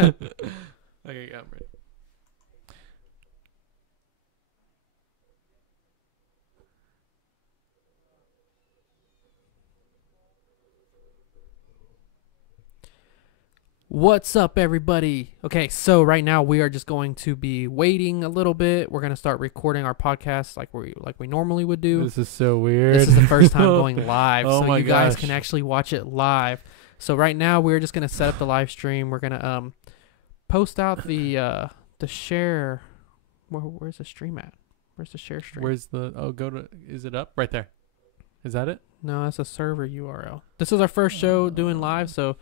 Okay, yeah, I'm ready. What's up, everybody? Okay, so right now we are just going to be waiting a little bit. We're gonna start recording our podcast like we normally would do. This is so weird. This is the first time going live, Oh so my you guys gosh. can actually watch it live. So right now we're just gonna set up the live stream. We're gonna post out the share. Where's the stream at? Where's the share stream? Where's the? Oh, go to. Is it up right there? Is that it? No, that's a server URL. This is our first show doing live, so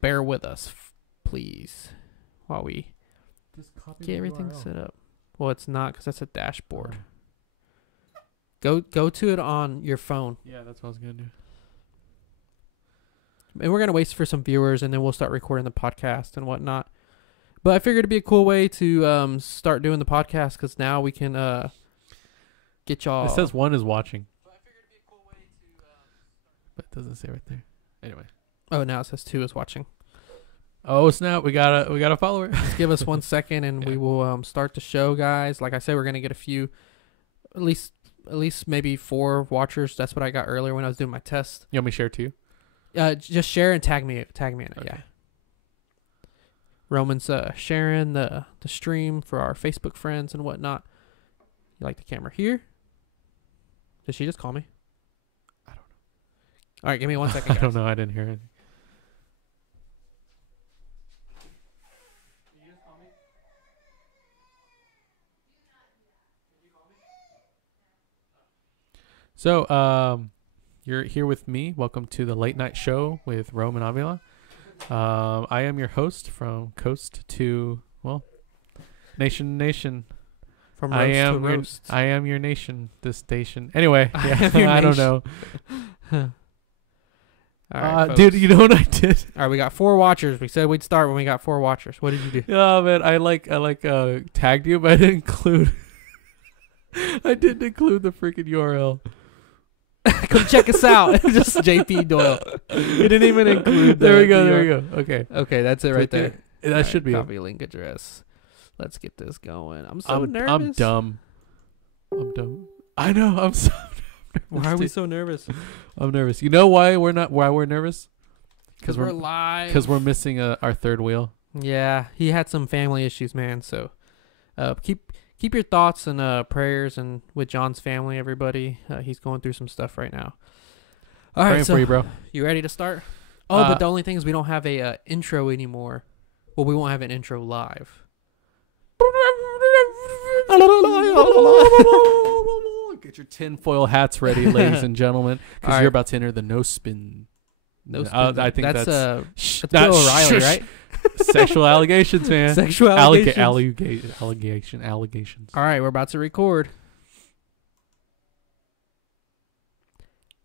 bear with us, please, while we get everything set up. Well, it's not because that's a dashboard. Go to it on your phone. Yeah, that's what I was gonna do. And we're going to wait for some viewers, and then we'll start recording the podcast and whatnot. But I figured it'd be a cool way to start doing the podcast because now we can get y'all. It says one is watching. So I figured it'd be a cool way to. But it doesn't say right there. Anyway. Oh, now it says 2 is watching. Oh snap! We got a follower. Just give us 1 second, and we will start the show, guys. Like I said, we're going to get a few, at least maybe 4 watchers. That's what I got earlier when I was doing my test. You want me to share too? Just share and tag me in it. Okay. Yeah. Roman's sharing the stream for our Facebook friends and whatnot. You like the camera here? Did she just call me? I don't know. All right, give me 1 second, guys. I don't know. I didn't hear it. So, you're here with me. Welcome to the late night show with Roman Avila. I am your host from coast to, well, nation to nation. From roast to roast. I am your nation, this station. Anyway, I yeah, am your I don't nation. know. All right, dude, folks. you know what I did? All right, we got 4 watchers. We said we'd start when we got 4 watchers. What did you do? Oh man, I tagged you, but I didn't include. I didn't include the freaking URL. Come check us out. Just JP Doyle. You didn't even include. There we go. Okay. Okay, that's it right there. That should be it. Copy link address. Let's get this going. I'm so nervous. I'm dumb. I know. I'm so nervous. Why are we so nervous? I'm nervous. You know why we're nervous? Because we're live. Because we're missing our third wheel. Yeah, he had some family issues, man. So, keep your thoughts and prayers and with John's family, everybody. He's going through some stuff right now. All right, Praying for you, bro. You ready to start? Oh, but the only thing is we don't have a intro anymore. Well, we won't have an intro live. Get your tinfoil hats ready, ladies and gentlemen, because you're about to enter the no spin. No spin. I think that's Bill O'Reilly, right? Sexual allegations, man. Sexual allegations. Allegations. All right, we're about to record.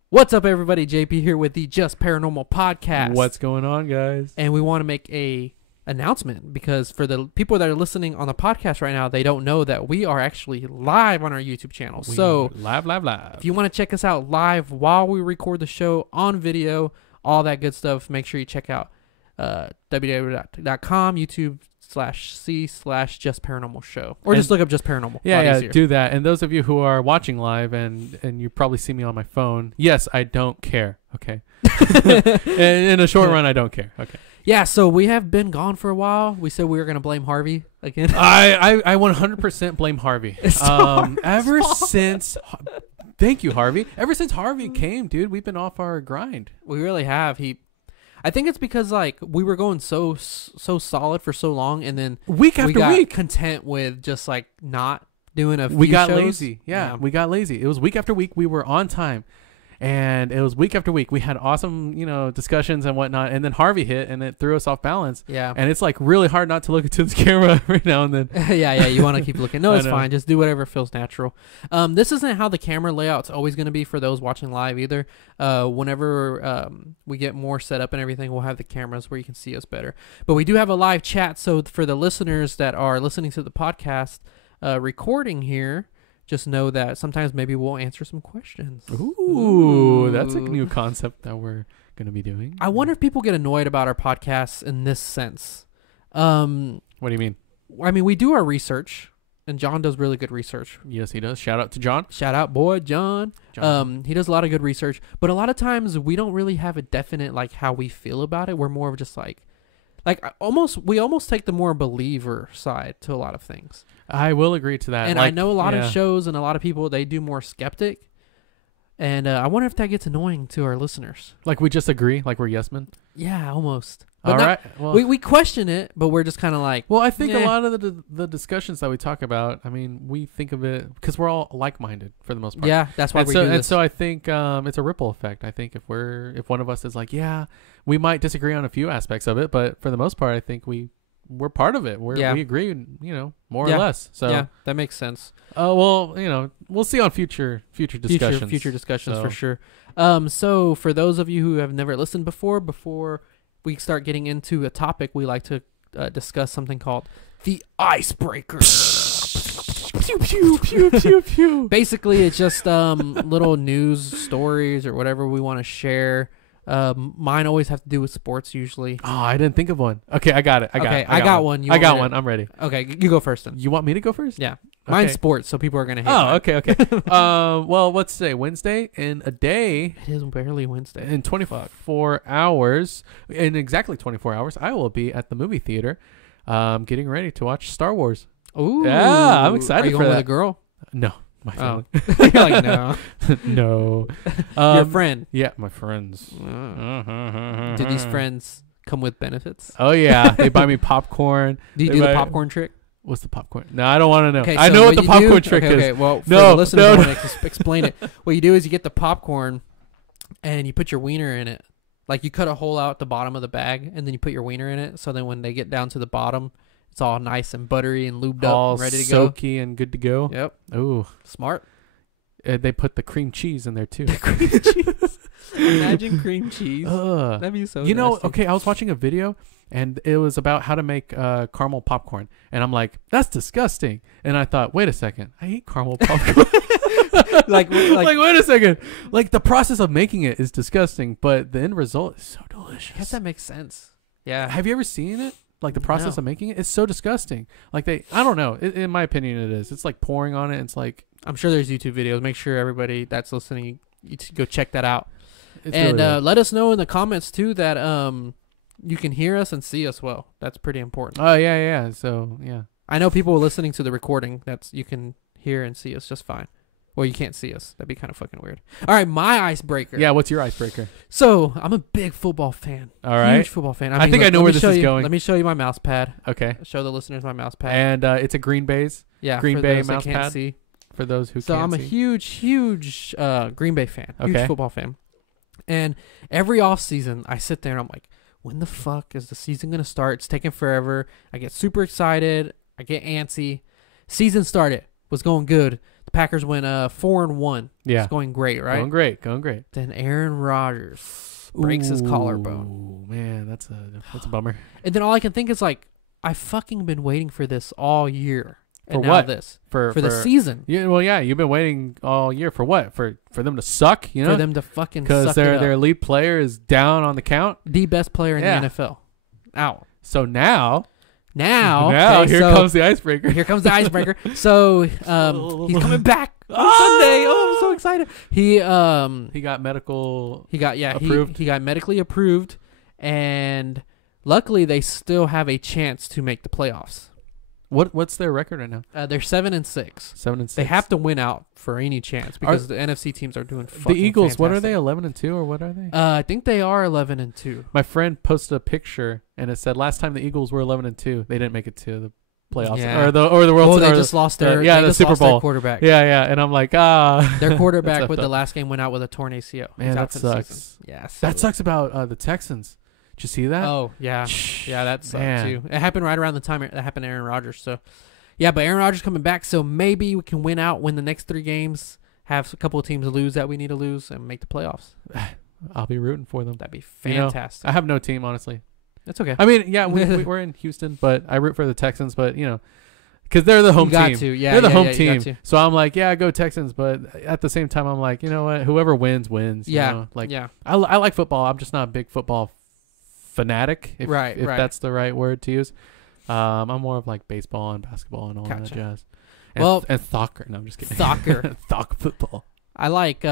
What's up, everybody? JP here with the Just Paranormal podcast. What's going on, guys? And we want to make a announcement because for the people that are listening on the podcast right now, they don't know that we are actually live on our YouTube channel. So live. If you want to check us out live while we record the show on video, all that good stuff, make sure you check out www.com, YouTube/C/Just Paranormal Show, or just look up Just Paranormal. Yeah, do that. And those of you who are watching live and you probably see me on my phone, yes, I don't care. Okay. In a short run, I don't care. Okay. Yeah, so we have been gone for a while. We said we were going to blame Harvey again. I 100% blame Harvey. Ever since, thank you, Harvey. Ever since Harvey came, dude, we've been off our grind. We really have. I think it's because like we were going so solid for so long, and then week after week, content with just like not doing a few we got shows. lazy. Yeah, we got lazy. It was week after week. We were on time. And it was week after week. We had awesome, discussions and whatnot. And then Harvey hit, and it threw us off balance. Yeah. And it's like really hard not to look into the camera every now and then. yeah. You want to keep looking. No, it's fine. Just do whatever feels natural. This isn't how the camera layout's always going to be for those watching live either. Whenever we get more set up and everything, we'll have the cameras where you can see us better. But we do have a live chat. So for the listeners that are listening to the podcast recording here, just know that sometimes maybe we'll answer some questions. Ooh, that's a new concept that we're going to be doing. I wonder if people get annoyed about our podcasts in this sense. What do you mean? I mean, we do our research, and John does really good research. Yes, he does. Shout out to John. Shout out, boy, John. He does a lot of good research, but a lot of times we don't really have a definite like how we feel about it. We're more of just like we almost take the more believer side to a lot of things. I will agree to that. And I know a lot of shows and a lot of people, they do more skeptic. And I wonder if that gets annoying to our listeners. Like we just agree, like we're yes men. Yeah, almost. But All right. Well, we question it, but we're just kind of like. Well, I think a lot of the discussions that we talk about, I mean, we think of it because we're all like-minded for the most part. Yeah, that's why we do this. And so I think it's a ripple effect. I think if one of us is like, yeah, we might disagree on a few aspects of it, but for the most part, I think we're part of it. We agree, more or less. So yeah, that makes sense. Well, we'll see on future discussions. Future discussions for sure. So for those of you who have never listened before we start getting into a topic, we like to discuss something called the icebreaker. Pew pew pew pew pew. Basically, it's just little news stories or whatever we want to share. Mine always have to do with sports usually. Oh, I didn't think of one. Okay, I got it. I got one. I got one. I'm ready. Okay, you go first then. You want me to go first? Yeah. Mine's sports, so people are going to hate Oh, mine. okay. Well, what's today? Wednesday? In a day. It is barely Wednesday. In 24 hours. In exactly 24 hours, I will be at the movie theater getting ready to watch Star Wars. Ooh. Yeah, I'm excited for that. Are you going with a girl? No. My family. You're like, no. No. Your friend? Yeah, my friends. Do these friends come with benefits? Oh, yeah. They buy me popcorn. Do you do the popcorn trick? What's the popcorn? No, I don't want to know. Okay, I know what the popcorn trick is. Okay, well, for the listeners, I want to explain it. What you do is you get the popcorn and you put your wiener in it. Like you cut a hole out the bottom of the bag and then you put your wiener in it. So then when they get down to the bottom, it's all nice and buttery and lubed up and ready to go. All soaky and good to go. Yep. Ooh. Smart. They put the cream cheese in there too. The cream cheese. Imagine cream cheese. That'd be so nasty. Okay, I was watching a video and it was about how to make caramel popcorn. And I'm like, that's disgusting. And I thought, wait a second. I eat caramel popcorn. like, wait a second. Like, the process of making it is disgusting, but the end result is so delicious. I guess that makes sense. Yeah. Have you ever seen it? Like, the process of making it? It's so disgusting. Like, I don't know. In my opinion, it is. It's like pouring on it. It's like. I'm sure there's YouTube videos. Make sure everybody that's listening, you go check that out. It's and really let us know in the comments, too, that you can hear us and see us well. That's pretty important. Oh, yeah. So, yeah. I know people are listening to the recording. You can hear and see us just fine. Well, you can't see us. That'd be kind of fucking weird. All right, my icebreaker. Yeah, what's your icebreaker? So, I'm a big football fan. All right. Huge football fan. I think I know where this is going. Let me show you my mouse pad. Okay. Show the listeners my mouse pad. And it's a Green Bay's. Yeah, Green Bay mouse can't pad. See. For those who can't see. So, I'm a huge Green Bay fan. Okay. Huge football fan. And every offseason, I sit there and I'm like, when the fuck is the season going to start? It's taking forever. I get super excited. I get antsy. Season started. Was going good. The Packers went 4-1. Yeah. It's going great, right? Going great. Then Aaron Rodgers breaks his collarbone. Oh, man, that's a bummer. And then all I can think is like, I've fucking been waiting for this all year. For and what? Now this. For the season. Yeah, well, yeah, you've been waiting all year for what? For them to suck, you know? For them to fucking suck because their elite player is down on the count. The best player in the NFL. Out. So now okay, here comes the icebreaker. Here comes the icebreaker. So he's coming back on Sunday. Oh, I'm so excited. He got medical. He got approved. He got medically approved, and luckily they still have a chance to make the playoffs. What's their record right now? They're 7-6. 7-6. They have to win out for any chance because the NFC teams are doing fucking the Eagles. fantastic. What are they? 11-2 or what are they? I think they are 11-2. My friend posted a picture and it said last time the Eagles were 11-2, they didn't make it to the playoffs or the World Series. They just lost their the Super Bowl quarterback. Yeah, and I'm like their quarterback with the last game went out with a torn ACL. Man, that sucks. Yeah, that sucks about the Texans. Did you see that? Oh yeah, that sucked too. It happened right around the time it happened to Aaron Rodgers. So. Yeah, but Aaron Rodgers coming back, so maybe we can win out, win the next 3 games, have a couple of teams lose that we need to lose, and make the playoffs. I'll be rooting for them. That'd be fantastic. I have no team, honestly. That's okay. I mean, yeah, we're in Houston, but I root for the Texans, but, because they're the home team. They're the home team. So I'm like, yeah, go Texans, but at the same time, I'm like, you know what? Whoever wins. Yeah. I like football. I'm just not a big football fanatic, if right. that's the right word to use. I'm more of like baseball and basketball and all that jazz. And soccer. No, I'm just kidding. Soccer. Soccer football. I like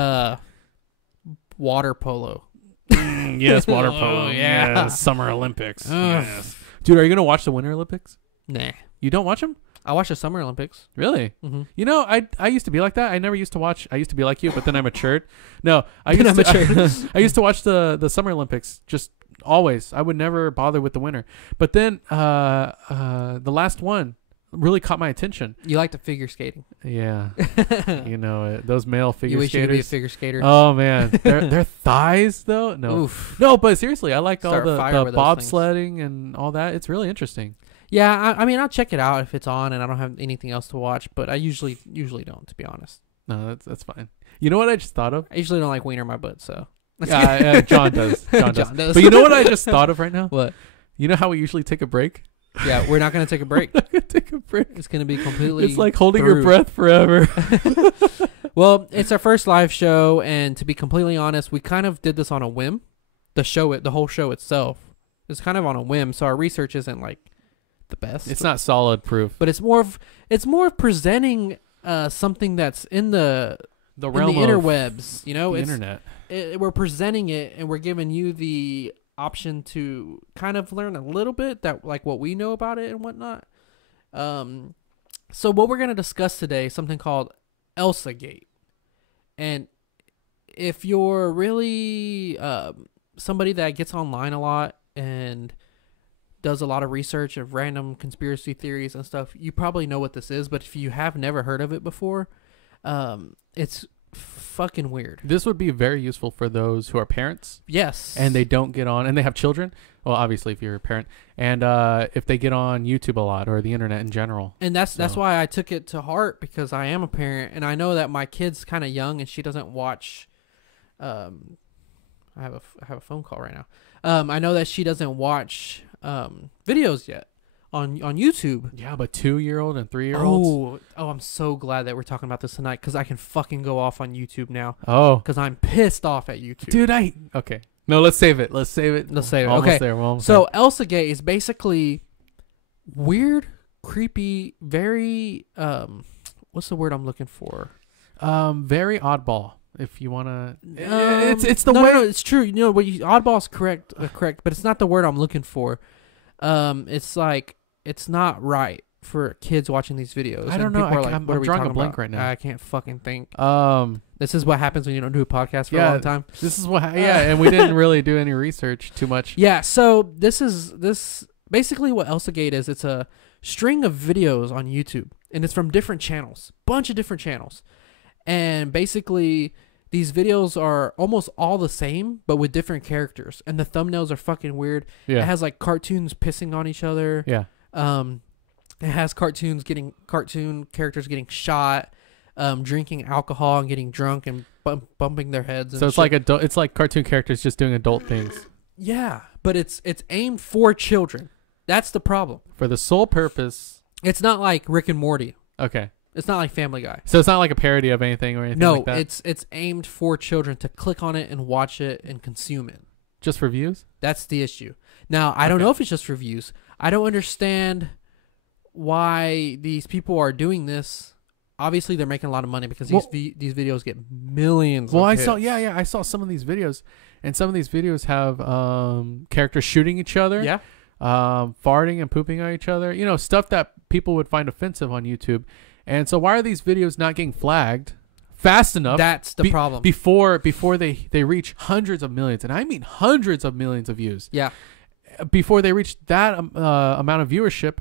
water polo. Yes, water polo. Yeah. Summer Olympics. Yes. Dude, are you going to watch the Winter Olympics? Nah. You don't watch them? I watch the Summer Olympics. Really? Mm-hmm. You know, I used to be like that. I never used to watch. I used to be like you, but then I matured. No, I used to watch the Summer Olympics just always. I would never bother with the winter. But then the last one really caught my attention. You like the figure skating. Yeah. You know it. Those male figure skaters. You wish skaters. you could be a figure skater. Oh, man. Their thighs, though? No. Oof. No, but seriously, I like all the bobsledding and all that. It's really interesting. Yeah, I mean, I'll check it out if it's on and I don't have anything else to watch, but I usually don't, to be honest. No, that's fine. You know what I just thought of? I usually don't like wiener my butt, so. John does. John does. But you know what I just thought of right now? What? You know how we usually take a break? Yeah, we're not going to take a break. We're not going to take a break. It's going to be completely It's like holding your breath forever. Well, it's our first live show, and to be completely honest, we kind of did this on a whim. The whole show itself is kind of on a whim, so our research isn't like the best. It's not solid proof, but it's more of presenting something that's in the realm in the interwebs. You know, the internet. We're presenting it, and we're giving you the option to kind of learn a little bit that like what we know about it and whatnot. So what we're gonna discuss today is something called Elsa Gate, and if you're really somebody that gets online a lot and does a lot of research of random conspiracy theories and stuff, you probably know what this is. But if you have never heard of it before, it's fucking weird. This would be very useful for those who are parents. Yes. And they don't get on, and they have children. Well, obviously, if you're a parent, and if they get on YouTube a lot or the internet in general. And that's why I took it to heart, because I am a parent, and I know that my kid's kind of young, and she doesn't watch. I have a phone call right now. I know that she doesn't watch videos yet on YouTube. Yeah, but 2-year-old and 3-year-olds. Oh, I'm so glad that we're talking about this tonight, because I can fucking go off on YouTube now. Oh, because I'm pissed off at YouTube, dude. Okay. No, let's save it. Okay. So Elsa Gate is basically weird, creepy, very what's the word I'm looking for? Very oddball. If you wanna, it's it's true. You know, oddball's correct, but it's not the word I'm looking for. It's like it's not right for kids watching these videos. I don't know. I'm drawing a blank right now. I can't fucking think. This is what happens when you don't do a podcast for a long time. This is what. And we didn't really do any research too much. Yeah. So this basically what Elsa Gate is. It's a string of videos on YouTube, and it's from different channels, bunch of different channels, and basically these videos are almost all the same, but with different characters, and the thumbnails are fucking weird. Yeah. It has like cartoons pissing on each other. Yeah. It has cartoon characters getting shot, drinking alcohol and getting drunk and bumping their heads. And so it's like cartoon characters just doing adult things. Yeah, but it's aimed for children. That's the problem. For the sole purpose. It's not like Rick and Morty. Okay. It's not like Family Guy. So it's not like a parody of anything or anything like that? No, it's aimed for children to click on it and watch it and consume it. Just for views? That's the issue. Now, I don't know if it's just for views. I don't understand why these people are doing this. Obviously, they're making a lot of money because these videos get millions of hits. I saw some of these videos, and some of these videos have characters shooting each other. Yeah. Farting and pooping on each other. You know, stuff that people would find offensive on YouTube. And so why are these videos not getting flagged fast enough? That's the problem. Before they reach hundreds of millions, and I mean hundreds of millions of views. Yeah. Before they reach that amount of viewership,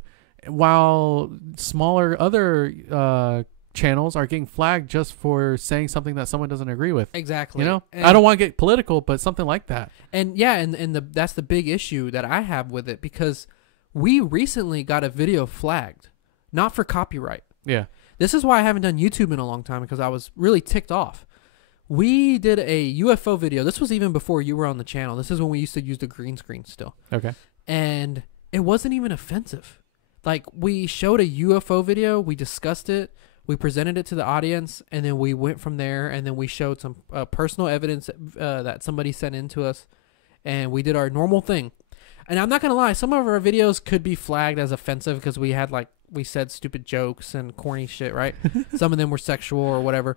while smaller other channels are getting flagged just for saying something that someone doesn't agree with. Exactly. You know, and I don't want to get political, but something like that. And yeah, and that's the big issue that I have with it, because we recently got a video flagged, not for copyright. Yeah. This is why I haven't done YouTube in a long time, because I was really ticked off. We did a UFO video. This was even before you were on the channel. This is when we used to use the green screen still. Okay. And it wasn't even offensive. Like, we showed a UFO video, we discussed it, we presented it to the audience, and then we went from there, and then we showed some personal evidence that somebody sent in to us, and we did our normal thing. And I'm not gonna lie, some of our videos could be flagged as offensive because we said stupid jokes and corny shit, right? Some of them were sexual or whatever.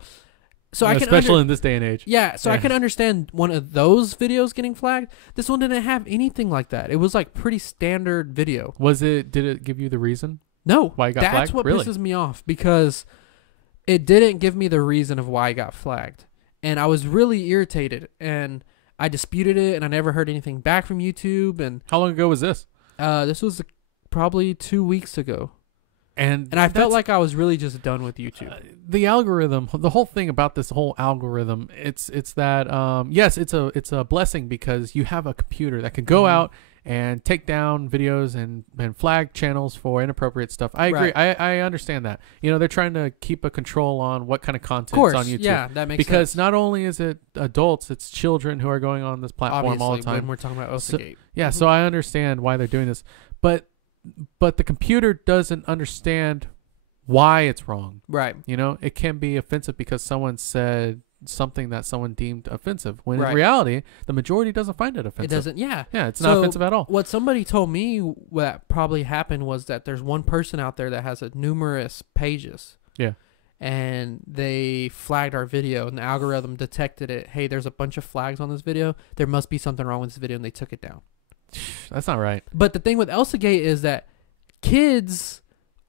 So I can especially in this day and age. Yeah, so I can understand one of those videos getting flagged. This one didn't have anything like that. It was like pretty standard video. Did it give you the reason? No. Why it got flagged? That's what Really? pisses me off because it didn't give me the reason of why I got flagged. And I was really irritated and I disputed it and I never heard anything back from YouTube. And how long ago was this? This was probably 2 weeks ago. And I felt like I was really just done with YouTube. The algorithm, the whole thing about this whole algorithm, it's that yes, it's a blessing because you have a computer that can go out and take down videos and flag channels for inappropriate stuff. I agree. Right. I understand that. You know, they're trying to keep a control on what kind of content's on YouTube. Yeah, that makes sense. Because not only is it adults, it's children who are going on this platform obviously, all the time. When we're talking about Elsa Gate. Yeah, so I understand why they're doing this. But the computer doesn't understand why it's wrong. Right. You know, it can be offensive because someone said something that someone deemed offensive. When in reality, the majority doesn't find it offensive. It doesn't, yeah. Yeah, it's not offensive at all. What somebody told me that probably happened was that there's one person out there that has numerous pages. Yeah. And they flagged our video and the algorithm detected it. Hey, there's a bunch of flags on this video. There must be something wrong with this video, and they took it down. That's not right. But the thing with Elsa Gate is that kids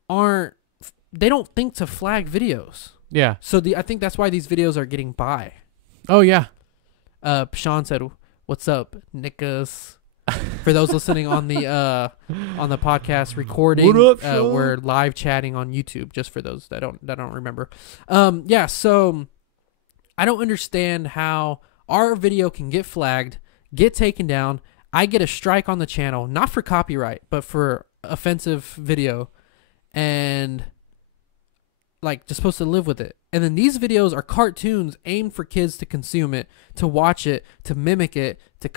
they don't think to flag videos. Yeah. So I think that's why these videos are getting by. Oh yeah. Sean said, "What's up, niggas?" For those listening on the podcast recording, what up, we're live chatting on YouTube. Just for those that don't remember. Yeah. So I don't understand how our video can get flagged, get taken down. I get a strike on the channel, not for copyright, but for offensive video, and like just supposed to live with it. And then these videos are cartoons aimed for kids to consume it, to watch it, to mimic it, to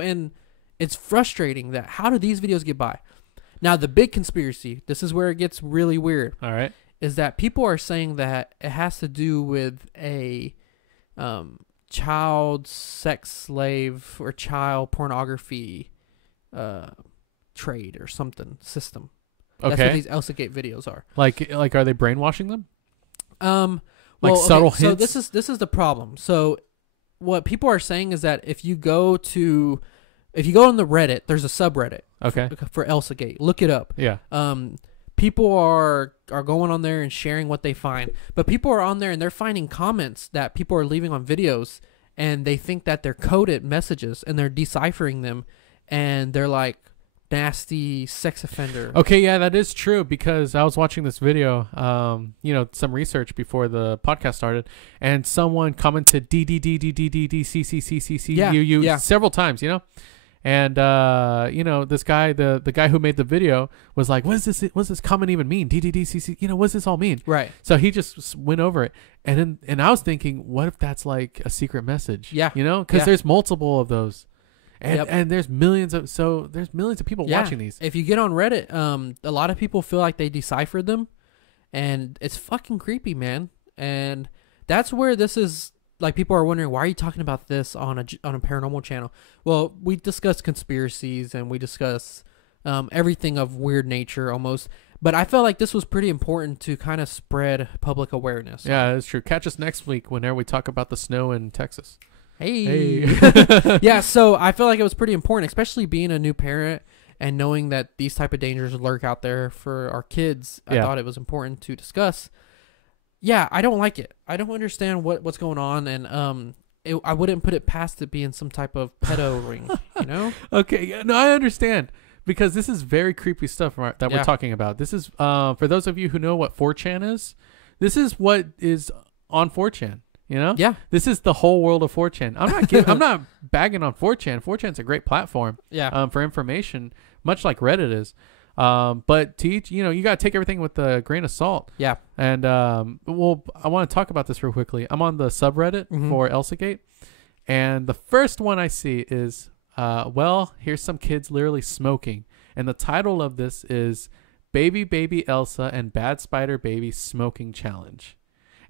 and it's frustrating that how do these videos get by? Now the big conspiracy, this is where it gets really weird. All right. Is that people are saying that it has to do with a child sex slave or child pornography trade or something system. Okay. That's what these Elsa Gate videos are. Like are they brainwashing them? Subtle hints. So this is the problem. So what people are saying is that if you go on the Reddit, there's a subreddit. Okay. For Elsa Gate. Look it up. Yeah. People are going on there and sharing what they find, but people are on there and they're finding comments that people are leaving on videos, and they think that they're coded messages and they're deciphering them, and they're like nasty sex offender. Okay, yeah, that is true because I was watching this video, some research before the podcast started, and someone commented DDDDDDDCCCCCUU several times, And this guy, the guy who made the video was like, what does this comment even mean? DDDCC, what does this all mean? Right. So he just went over it. And I was thinking, what if that's like a secret message? Yeah. Because there's multiple of those. And there's millions of people watching these. If you get on Reddit, a lot of people feel like they deciphered them, and it's fucking creepy, man. And that's where this is. Like, people are wondering, why are you talking about this on a paranormal channel? Well, we discuss conspiracies and we discuss everything of weird nature almost. But I felt like this was pretty important to kind of spread public awareness. Yeah, that's true. Catch us next week whenever we talk about the snow in Texas. Hey. Yeah, so I feel like it was pretty important, especially being a new parent and knowing that these type of dangers lurk out there for our kids. I thought it was important to discuss. Yeah, I don't like it. I don't understand what's going on, and I wouldn't put it past it being some type of pedo ring, Okay, no, I understand because this is very creepy stuff that we're talking about. This is for those of you who know what 4chan is. This is what is on 4chan. Yeah. This is the whole world of 4chan. I'm not bagging on 4chan. 4chan's a great platform. Yeah. For information, much like Reddit is. But to each, you got to take everything with a grain of salt. Yeah. And, I want to talk about this real quickly. I'm on the subreddit for Elsa Gate. And the first one I see is, here's some kids literally smoking. And the title of this is Baby Elsa and Bad Spider Baby Smoking Challenge.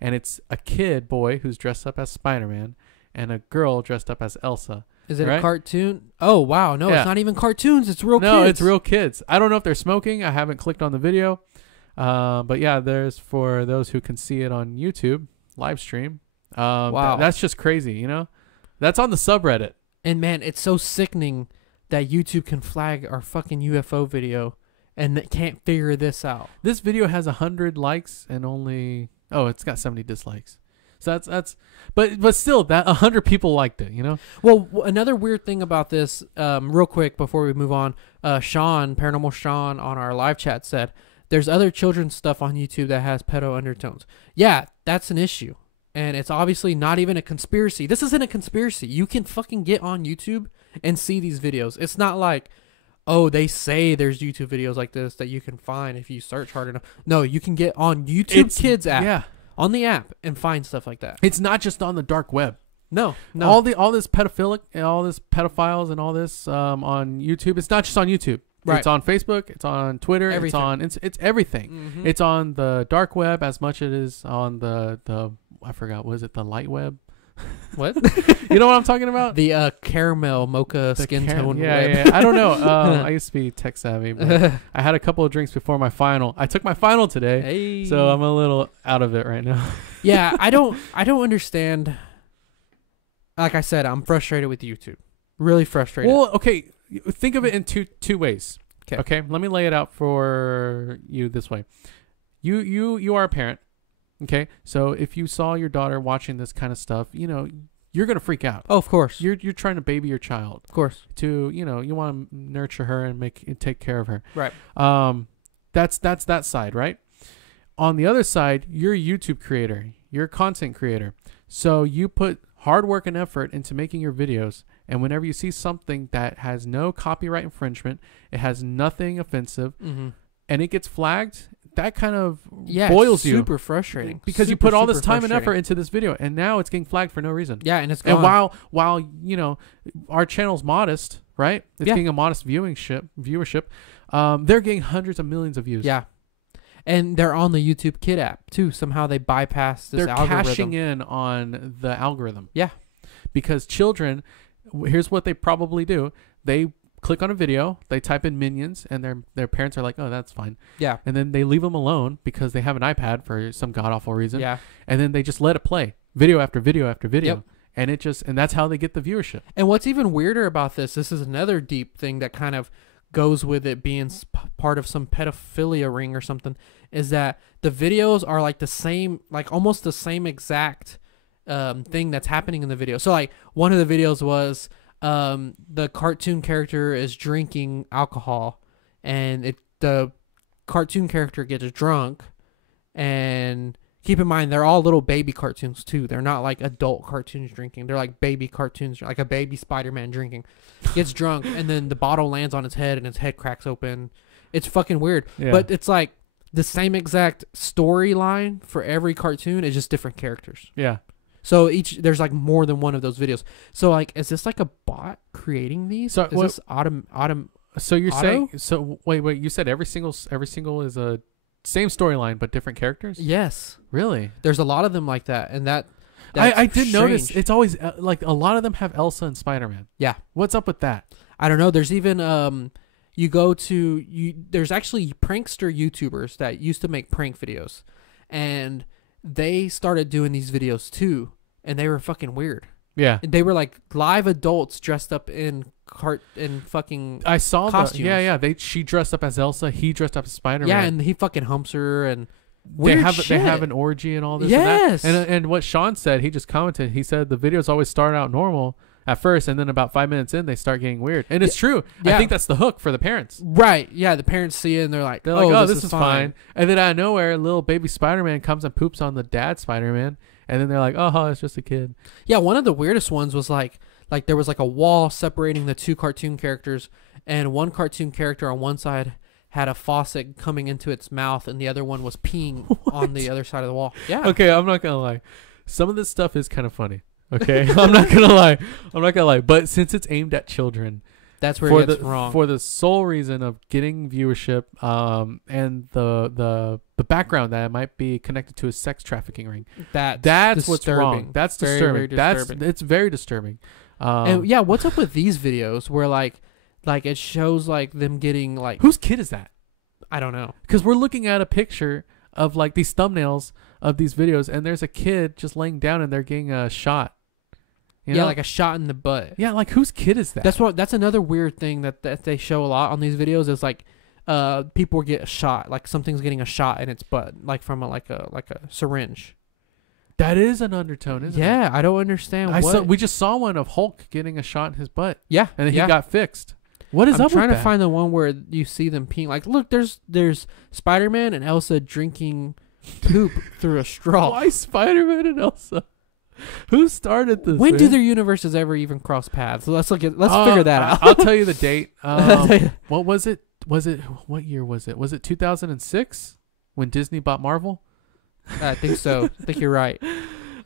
And it's a boy who's dressed up as Spider-Man and a girl dressed up as Elsa. Is it right? a cartoon? Oh, wow. No, Yeah. it's not even cartoons. It's real kids. No, it's real kids. I don't know if they're smoking. I haven't clicked on the video. But yeah, there's for those who can see it on YouTube live stream. Wow. That's just crazy, you know? That's on the subreddit. And man, it's so sickening that YouTube can flag our fucking UFO video and they can't figure this out. This video has 100 likes and only it's got 70 dislikes. So that's but still that 100 people liked it, you know? Well, another weird thing about this, real quick before we move on, Sean, Paranormal Sean on our live chat said there's other children's stuff on YouTube that has pedo undertones. Yeah, that's an issue. And it's obviously not even a conspiracy. This isn't a conspiracy. You can fucking get on YouTube and see these videos. It's not like, oh, they say there's YouTube videos like this that you can find if you search hard enough. No, you can get on YouTube Kids app. Yeah. On the app and find stuff like that. It's not just on the dark web. No. All this pedophilic and all this pedophiles and all this on YouTube. It's not just on YouTube. Right. It's on Facebook. It's on Twitter. Everything. It's everything. Mm-hmm. It's on the dark web as much as it is on the I forgot, was it the light web? What? You know what I'm talking about? The caramel mocha skin tone web. Yeah. I don't know. I used to be tech savvy, but I had a couple of drinks before my final. I took my final today, Hey. so I'm a little out of it right now. Yeah, I don't understand. Like I said, I'm frustrated with YouTube. Really frustrated. Well, okay, think of it in two ways. 'Kay. Okay, let me lay it out for you this way. You are a parent. Okay, so if you saw your daughter watching this kind of stuff, you know, you're gonna freak out. Oh, of course. You're trying to baby your child. Of course. To, you know, you want to nurture her and take care of her. Right. That's that side, right? On the other side, you're a YouTube creator. You're a content creator. So you put hard work and effort into making your videos, and whenever you see something that has no copyright infringement, it has nothing offensive, Mm-hmm. and it gets flagged, that kind of Yeah, boils it's you. super frustrating. Because you Super, put all this super time and effort frustrating. into this video, and now it's getting flagged for no reason. Yeah, and it's gone. And while you know our channel's modest, right? It's Yeah. getting a modest viewership. They're getting hundreds of millions of views. Yeah. And they're on the YouTube Kid app, too. Somehow they bypass this They're algorithm. cashing in on the algorithm. Yeah. Because children, here's what they probably do. They click on a video, they type in Minions, and their parents are like, oh, that's fine. Yeah. And then they leave them alone because they have an iPad for some god-awful reason. Yeah. And then they just let it play. Video after video after video. Yep. And that's how they get the viewership. And what's even weirder about this is another deep thing that kind of goes with it being part of some pedophilia ring or something, is that the videos are like the same, like almost the same exact thing that's happening in the video. So like one of the videos was the cartoon character is drinking alcohol, and the cartoon character gets drunk, and keep in mind they're all little baby cartoons too. They're not like adult cartoons drinking. They're like baby cartoons, like a baby Spider-Man drinking. Gets drunk, and then the bottle lands on his head, and his head cracks open. It's fucking weird. Yeah. But it's like the same exact storyline for every cartoon. It's just different characters. Yeah. So there's like more than one of those videos. So like, is this like a bot creating these? So is this autumn? So you're Auto? saying, so wait, you said every single is a same storyline but different characters? Yes. Really? There's a lot of them like that, and that's I did notice strange. it's always like a lot of them have Elsa and Spider-Man. Yeah. What's up with that? I don't know. There's even there's actually prankster YouTubers that used to make prank videos, and they started doing these videos too, and they were fucking weird. Yeah. They were like live adults dressed up in fucking I saw costumes. She dressed up as Elsa, he dressed up as Spider-Man. Yeah, and he fucking humps her, and they weird have shit. an orgy and all this. Yes. And that. And what Sean said, he just commented. He said the videos always start out normal at first, and then about 5 minutes in, they start getting weird. And it's true. Yeah. I think that's the hook for the parents. Right. Yeah, the parents see it and they're like, oh, this is fine. And then out of nowhere, little baby Spider-Man comes and poops on the dad Spider-Man, and then they're like, oh, it's just a kid. Yeah, one of the weirdest ones was like there was like a wall separating the two cartoon characters, and one cartoon character on one side had a faucet coming into its mouth, and the other one was peeing on the other side of the wall. Yeah. Okay, I'm not gonna lie. Some of this stuff is kind of funny. Okay, I'm not gonna lie. But since it's aimed at children, that's where it gets wrong. For the sole reason of getting viewership, and the background that it might be connected to a sex trafficking ring. That's what's wrong. That's disturbing. Very disturbing. It's very disturbing. And yeah, what's up with these videos where like it shows like them getting like whose kid is that? I don't know. Because we're looking at a picture of like these thumbnails of these videos, and there's a kid just laying down, and they're getting a shot. You know? Like a shot in the butt. Yeah, like whose kid is that? That's another weird thing that they show a lot on these videos is like people get a shot, like something's getting a shot in its butt, like from a syringe. That is an undertone, isn't it? Yeah, I don't understand. We just saw one of Hulk getting a shot in his butt. Yeah, and then he got fixed. What is up with that? I'm trying to find the one where you see them peeing. Like, look, there's Spider-Man and Elsa drinking poop through a straw. Why Spider-Man and Elsa? Who started this? When do their universes ever even cross paths? Let's figure that out. I'll tell you the date. What was it? What year was it? Was it 2006 when Disney bought Marvel? I think so. I think you're right.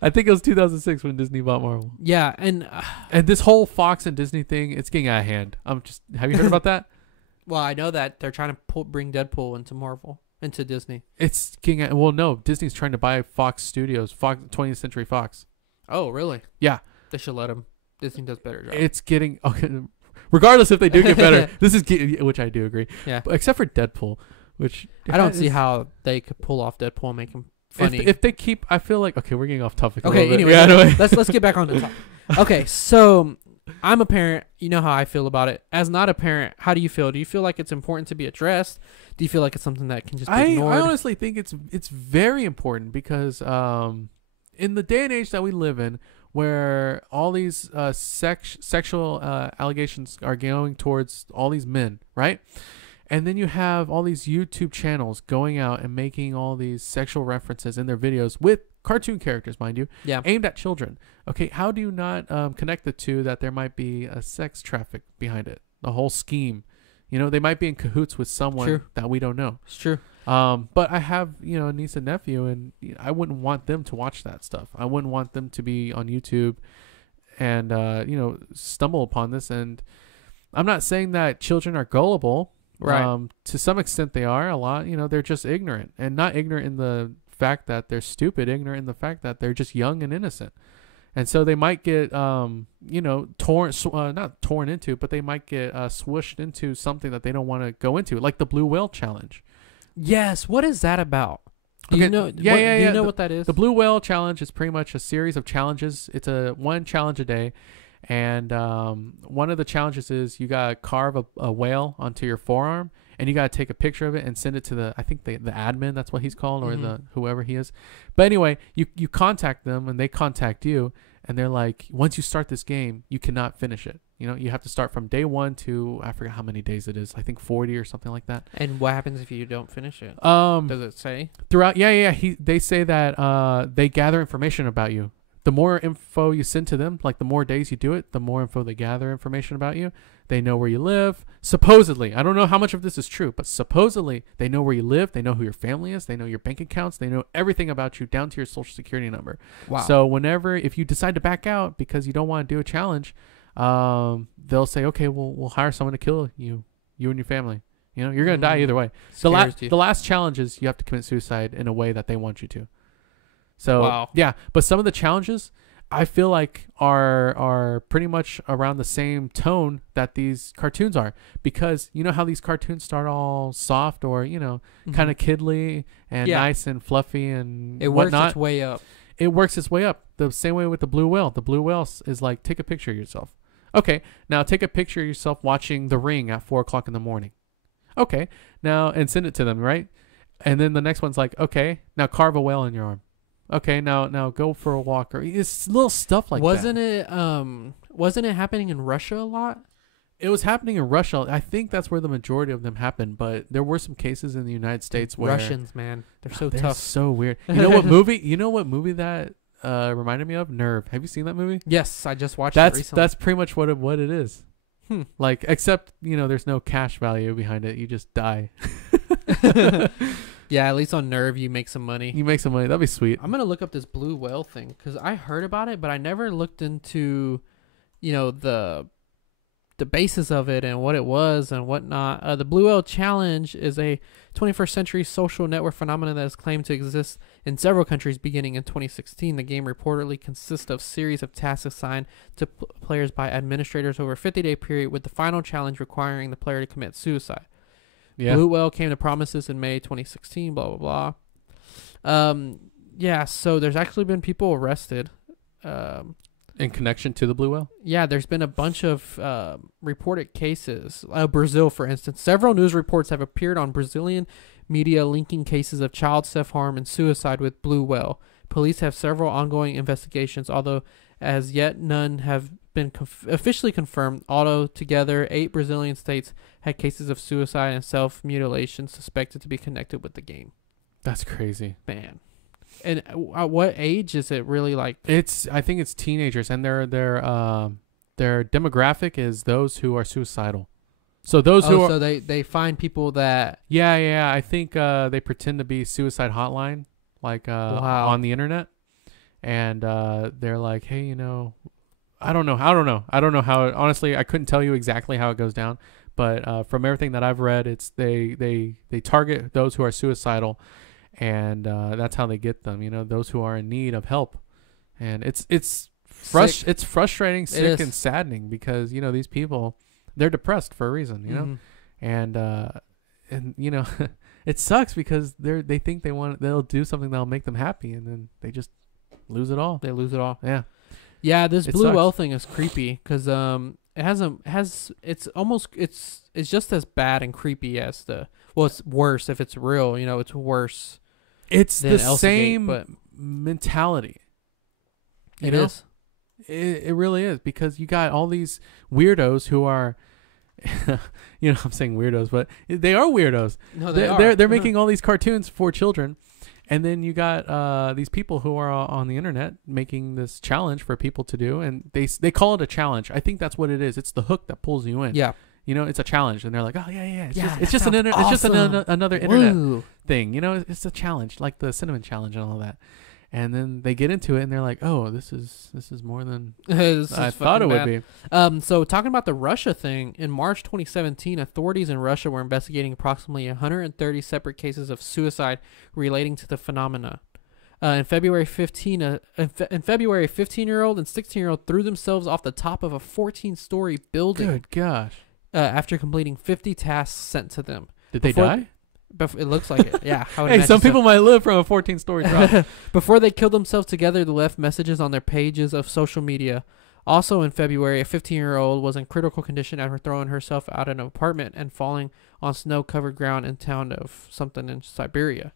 I think it was 2006 when Disney bought Marvel. Yeah, and this whole Fox and Disney thing, it's getting out of hand. Have you heard about that? Well, I know that they're trying to bring Deadpool into Marvel, into Disney. It's getting out. Well, no, Disney's trying to buy Fox Studios, 20th Century Fox. Oh, really? Yeah. They should let them. Disney does better job. It's getting okay. Regardless if they do get better, which I do agree. Yeah. But except for Deadpool, which I don't see how they could pull off Deadpool and make him funny. If they keep, I feel like we're getting off topic. Okay, anyway, let's get back on the topic. Okay, so I'm a parent. You know how I feel about it. As not a parent, how do you feel? Do you feel like it's important to be addressed? Do you feel like it's something that can just be ignored? I honestly think it's very important because in the day and age that we live in, where all these sexual allegations are going towards all these men, right? And then you have all these YouTube channels going out and making all these sexual references in their videos with cartoon characters, mind you, aimed at children. Okay, how do you not connect the two that there might be a sex traffic behind it? The whole scheme. You know, they might be in cahoots with someone that we don't know. It's true. But I have, a niece and nephew, and I wouldn't want them to watch that stuff. I wouldn't want them to be on YouTube and, stumble upon this. And I'm not saying that children are gullible. Right. To some extent they are. A lot, they're just ignorant, and not ignorant in the fact that they're stupid, ignorant in the fact that they're just young and innocent. And so they might get, not torn into, but they might get swooshed into something that they don't want to go into, like the Blue Whale Challenge. Yes. What is that about? Do you know? Do you know what that is? The Blue Whale Challenge is pretty much a series of challenges. It's one challenge a day. And one of the challenges is you got to carve a whale onto your forearm, and you got to take a picture of it and send it to the admin, that's what he's called, or the whoever he is. But anyway, you contact them, and they contact you, and they're like, once you start this game, you cannot finish it. You have to start from day 1 to, I forget how many days it is. I think 40 or something like that. And what happens if you don't finish it? Does it say? Throughout, they say that they gather information about you. The more info you send to them, like the more days you do it, the more info they gather information about you. They know where you live. Supposedly, I don't know how much of this is true, but supposedly they know where you live. They know who your family is. They know your bank accounts. They know everything about you down to your social security number. Wow. So if you decide to back out because you don't want to do a challenge, they'll say, okay, we'll hire someone to kill you and your family. You're going to die either way. The last challenge is you have to commit suicide in a way that they want you to. So, yeah, but some of the challenges I feel like are pretty much around the same tone that these cartoons are, because you know how these cartoons start all soft or, kind of kiddly and nice and fluffy and whatnot. Works its way up. It works its way up. The same way with the Blue Whale. The Blue Whale is like, take a picture of yourself. Okay, now take a picture of yourself watching The Ring at 4 o'clock in the morning. Okay, now, and send it to them, right? And then the next one's like, okay, now carve a whale in your arm. Okay, now go for a walk, or it's little stuff like that. Wasn't it happening in Russia a lot? It was happening in Russia. I think that's where the majority of them happened, but there were some cases in the United States where Russians, man, they're so tough. So weird. You know what movie that reminded me of? Nerve. Have you seen that movie? Yes, I just watched it recently. That's pretty much what it is. Like, except there's no cash value behind it. You just die. Yeah, at least on Nerve, you make some money. That'd be sweet. I'm going to look up this Blue Whale thing because I heard about it, but I never looked into, the the basis of it and what it was and whatnot. The Blue Whale Challenge is a 21st century social network phenomenon that is claimed to exist in several countries beginning in 2016. The game reportedly consists of series of tasks assigned to players by administrators over a 50-day period, with the final challenge requiring the player to commit suicide. Yeah. Blue Whale came to promises in May 2016, blah, blah, blah. Yeah, so there's actually been people arrested. In connection to the Blue Whale? Yeah, there's been a bunch of reported cases. Brazil, for instance. Several news reports have appeared on Brazilian media linking cases of child self-harm and suicide with Blue Whale. Police have several ongoing investigations, although as yet none have been officially confirmed. Altogether, 8 Brazilian states had cases of suicide and self-mutilation suspected to be connected with the game. That's crazy. Man. And at what age is it really like? I think it's teenagers, and their demographic is those who are suicidal. So those who are, so they find people that I think they pretend to be suicide hotline, like on the internet, and they're like, hey, you know, I don't know how. Honestly, I couldn't tell you exactly how it goes down, but from everything that I've read, it's they target those who are suicidal. And that's how they get them, you know, those who are in need of help. And it's frustrating, sick, and saddening because, you know, these people, they're depressed for a reason, you know, and you know, it sucks because they think they'll do something that'll make them happy, and then they just lose it all. They lose it all. Yeah. Yeah. This Blue Whale thing is creepy because it's just as bad and creepy as it's worse if it's real, you know, it's worse. It's the Elsa same mentality. It is. It really is, because you got all these weirdos who are, you know, I'm saying weirdos, but they are weirdos. No, they're making all these cartoons for children, and then you got these people who are on the internet making this challenge for people to do, and they call it a challenge. I think that's what it is. It's the hook that pulls you in. Yeah. You know, it's a challenge, and they're like, oh yeah, it's just another internet thing. You know, it's a challenge, like the cinnamon challenge and all that. And then they get into it, and they're like, oh, this is more than I thought it would be. So talking about the Russia thing, in March 2017, authorities in Russia were investigating approximately 130 separate cases of suicide relating to the phenomena. In February, 15-year-old and 16-year-old threw themselves off the top of a 14-story building. Good gosh. After completing 50 tasks sent to them. Did they die? It looks like it. Yeah. Hey, some people might live from a 14-story drop. Before they killed themselves together, they left messages on their pages of social media. Also in February, a 15-year-old was in critical condition after throwing herself out of an apartment and falling on snow-covered ground in town of something in Siberia.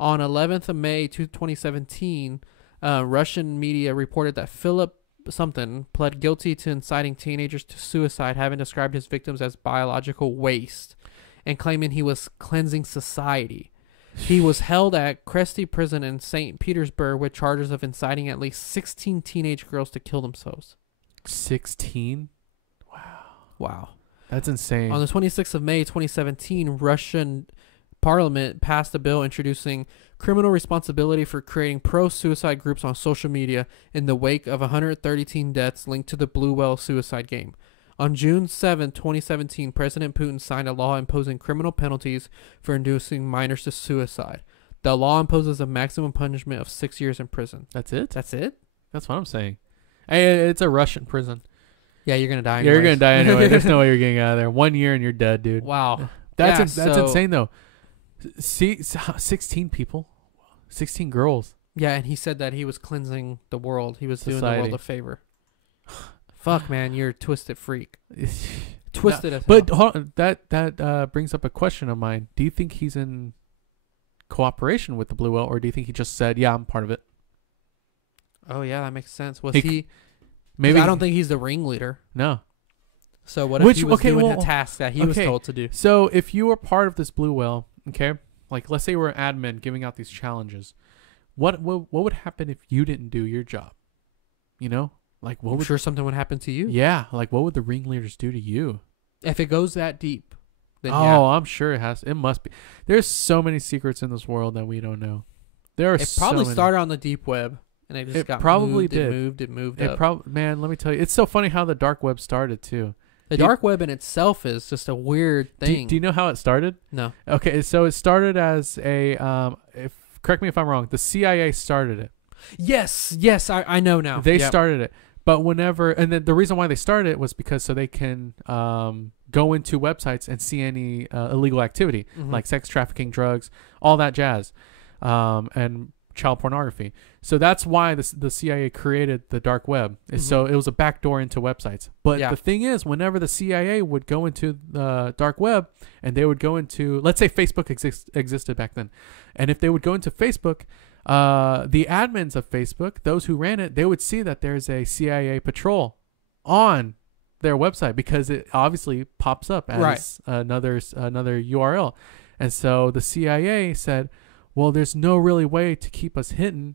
On 11th of May 2017, Russian media reported that Philip something pled guilty to inciting teenagers to suicide, having described his victims as biological waste and claiming he was cleansing society. He was held at Kresty Prison in St. Petersburg with charges of inciting at least 16 teenage girls to kill themselves. 16? Wow. That's insane. On the 26th of May 2017, Russian Parliament passed a bill introducing criminal responsibility for creating pro-suicide groups on social media in the wake of 130 teen deaths linked to the Blue Whale suicide game. On June 7, 2017, President Putin signed a law imposing criminal penalties for inducing minors to suicide. The law imposes a maximum punishment of 6 years in prison. That's it? That's it? That's what I'm saying. Hey, it's a Russian prison. Yeah, you're going to die anyway. You're going to die anyway. There's no way you're getting out of there. 1 year and you're dead, dude. Wow. That's insane, though. See, 16 people, 16 girls. Yeah, and he said that he was cleansing the world. He was doing the world a favor. Fuck, man, you're a twisted freak. Twisted as hell. But hold on, that brings up a question of mine. Do you think he's in cooperation with the Blue Whale, or do you think he just said, "Yeah, I'm part of it"? Oh yeah, that makes sense. Was he? Maybe I don't think he's the ringleader. No. So what if he was doing a task that he was told to do? So if you were part of this Blue Whale, okay, like let's say we're an admin giving out these challenges, what would happen if you didn't do your job? You know, like I'm sure something would happen to you. Yeah, like what would the ringleaders do to you? If it goes that deep, then I'm sure it has. It must be. There's so many secrets in this world that we don't know. It probably started on the deep web. And it probably moved up. Man, let me tell you, it's so funny how the dark web started too. The dark web in itself is just a weird thing. Do you know how it started? No. Okay, so it started as a correct me if I'm wrong. The CIA started it. Yes, I know now. They started it, but and then the reason why they started it was because so they can go into websites and see any illegal activity like sex trafficking, drugs, all that jazz, and child pornography. So that's why the CIA created the dark web. So it was a backdoor into websites. But the thing is, whenever the CIA would go into the dark web and they would go into, let's say Facebook existed back then, and if they would go into Facebook, the admins of Facebook, those who ran it, they would see that there's a CIA patrol on their website because it obviously pops up as another URL. And so the CIA said, well, there's no really way to keep us hidden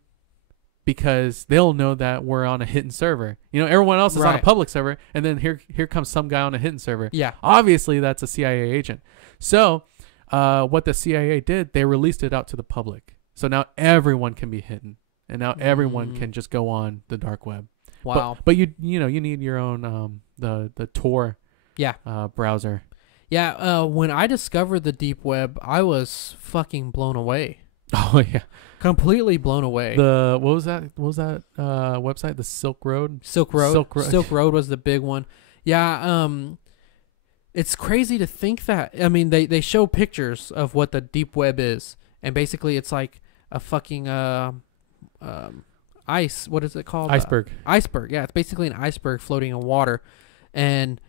because they'll know that we're on a hidden server. Everyone else is on a public server, and then here comes some guy on a hidden server. Yeah. Obviously, that's a CIA agent. So what the CIA did, they released it out to the public. So now everyone can be hidden, and now everyone can just go on the dark web. Wow. But you need your own the Tor browser. Yeah. When I discovered the deep web, I was fucking blown away. Oh yeah, completely blown away. What was that website? The Silk Road. Silk Road was the big one. Yeah. It's crazy to think that. I mean, they show pictures of what the deep web is, and basically it's like a fucking ice. What is it called? Iceberg. Iceberg. Yeah, it's basically an iceberg floating in water, and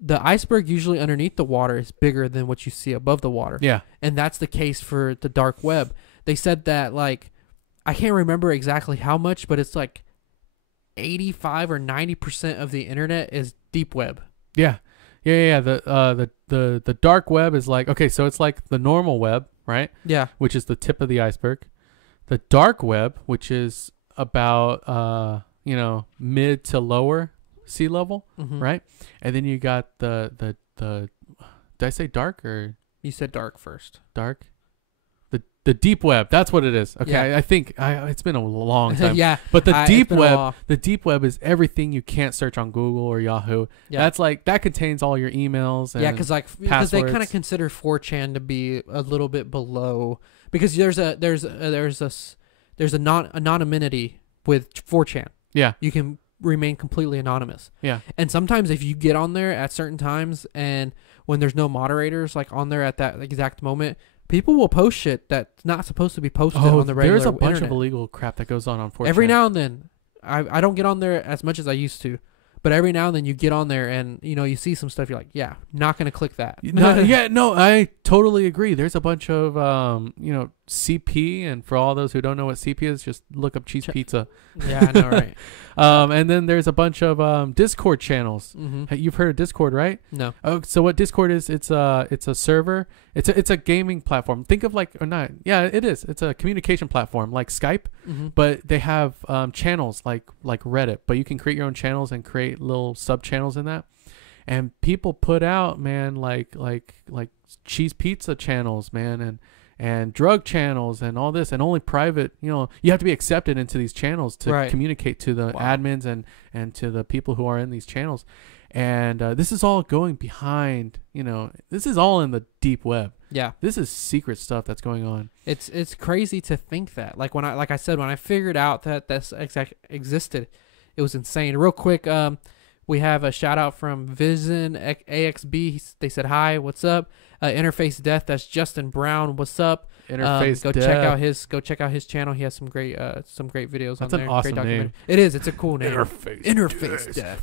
the iceberg usually underneath the water is bigger than what you see above the water. Yeah, and that's the case for the dark web. They said that, like, I can't remember exactly how much, but it's like 85 or 90% of the internet is deep web. Yeah. The dark web is like, okay, so it's like the normal web, right? Yeah. Which is the tip of the iceberg. The dark web, which is about mid to lower sea level, right? And then you got the did I say dark or you said dark first? Dark. The deep web, that's what it is. Okay, yeah. I think it's been a long time. Yeah, but the deep web is everything you can't search on Google or Yahoo. Yeah. That's like that contains all your emails. And because they kind of consider 4chan to be a little bit below because there's anonymity with 4chan. Yeah, you can remain completely anonymous. Yeah, and sometimes if you get on there at certain times and when there's no moderators like on there at that exact moment, people will post shit that's not supposed to be posted on the regular There's a bunch internet. of illegal crap that goes on 4chan. Every now and then. I don't get on there as much as I used to. But every now and then you get on there and, you see some stuff. You're like, yeah, not going to click that. I totally agree. There's a bunch of, CP. And for all those who don't know what CP is, just look up cheese pizza. Yeah, I know, right. And then there's a bunch of Discord channels. Mm-hmm. You've heard of Discord, right? No. Oh, so what Discord is? It's a server. It's a gaming platform. Think of or not? Yeah, it is. It's a communication platform like Skype, but they have channels like Reddit. But you can create your own channels and create little sub channels in that. And people put out, man, like cheese pizza channels, man, and drug channels and all this, and only private, you have to be accepted into these channels to communicate to the admins and to the people who are in these channels. And this is all going behind, this is all in the deep web. Yeah. This is secret stuff that's going on. It's crazy to think that. Like when I figured out that this existed, it was insane. Real quick, we have a shout out from Vision AXB. They said, hi, what's up? Interface Death, that's Justin Brown. What's up? Interface Death. Go check out his channel. He has some great videos on there. That's an awesome name. It is. It's a cool name. Interface Death.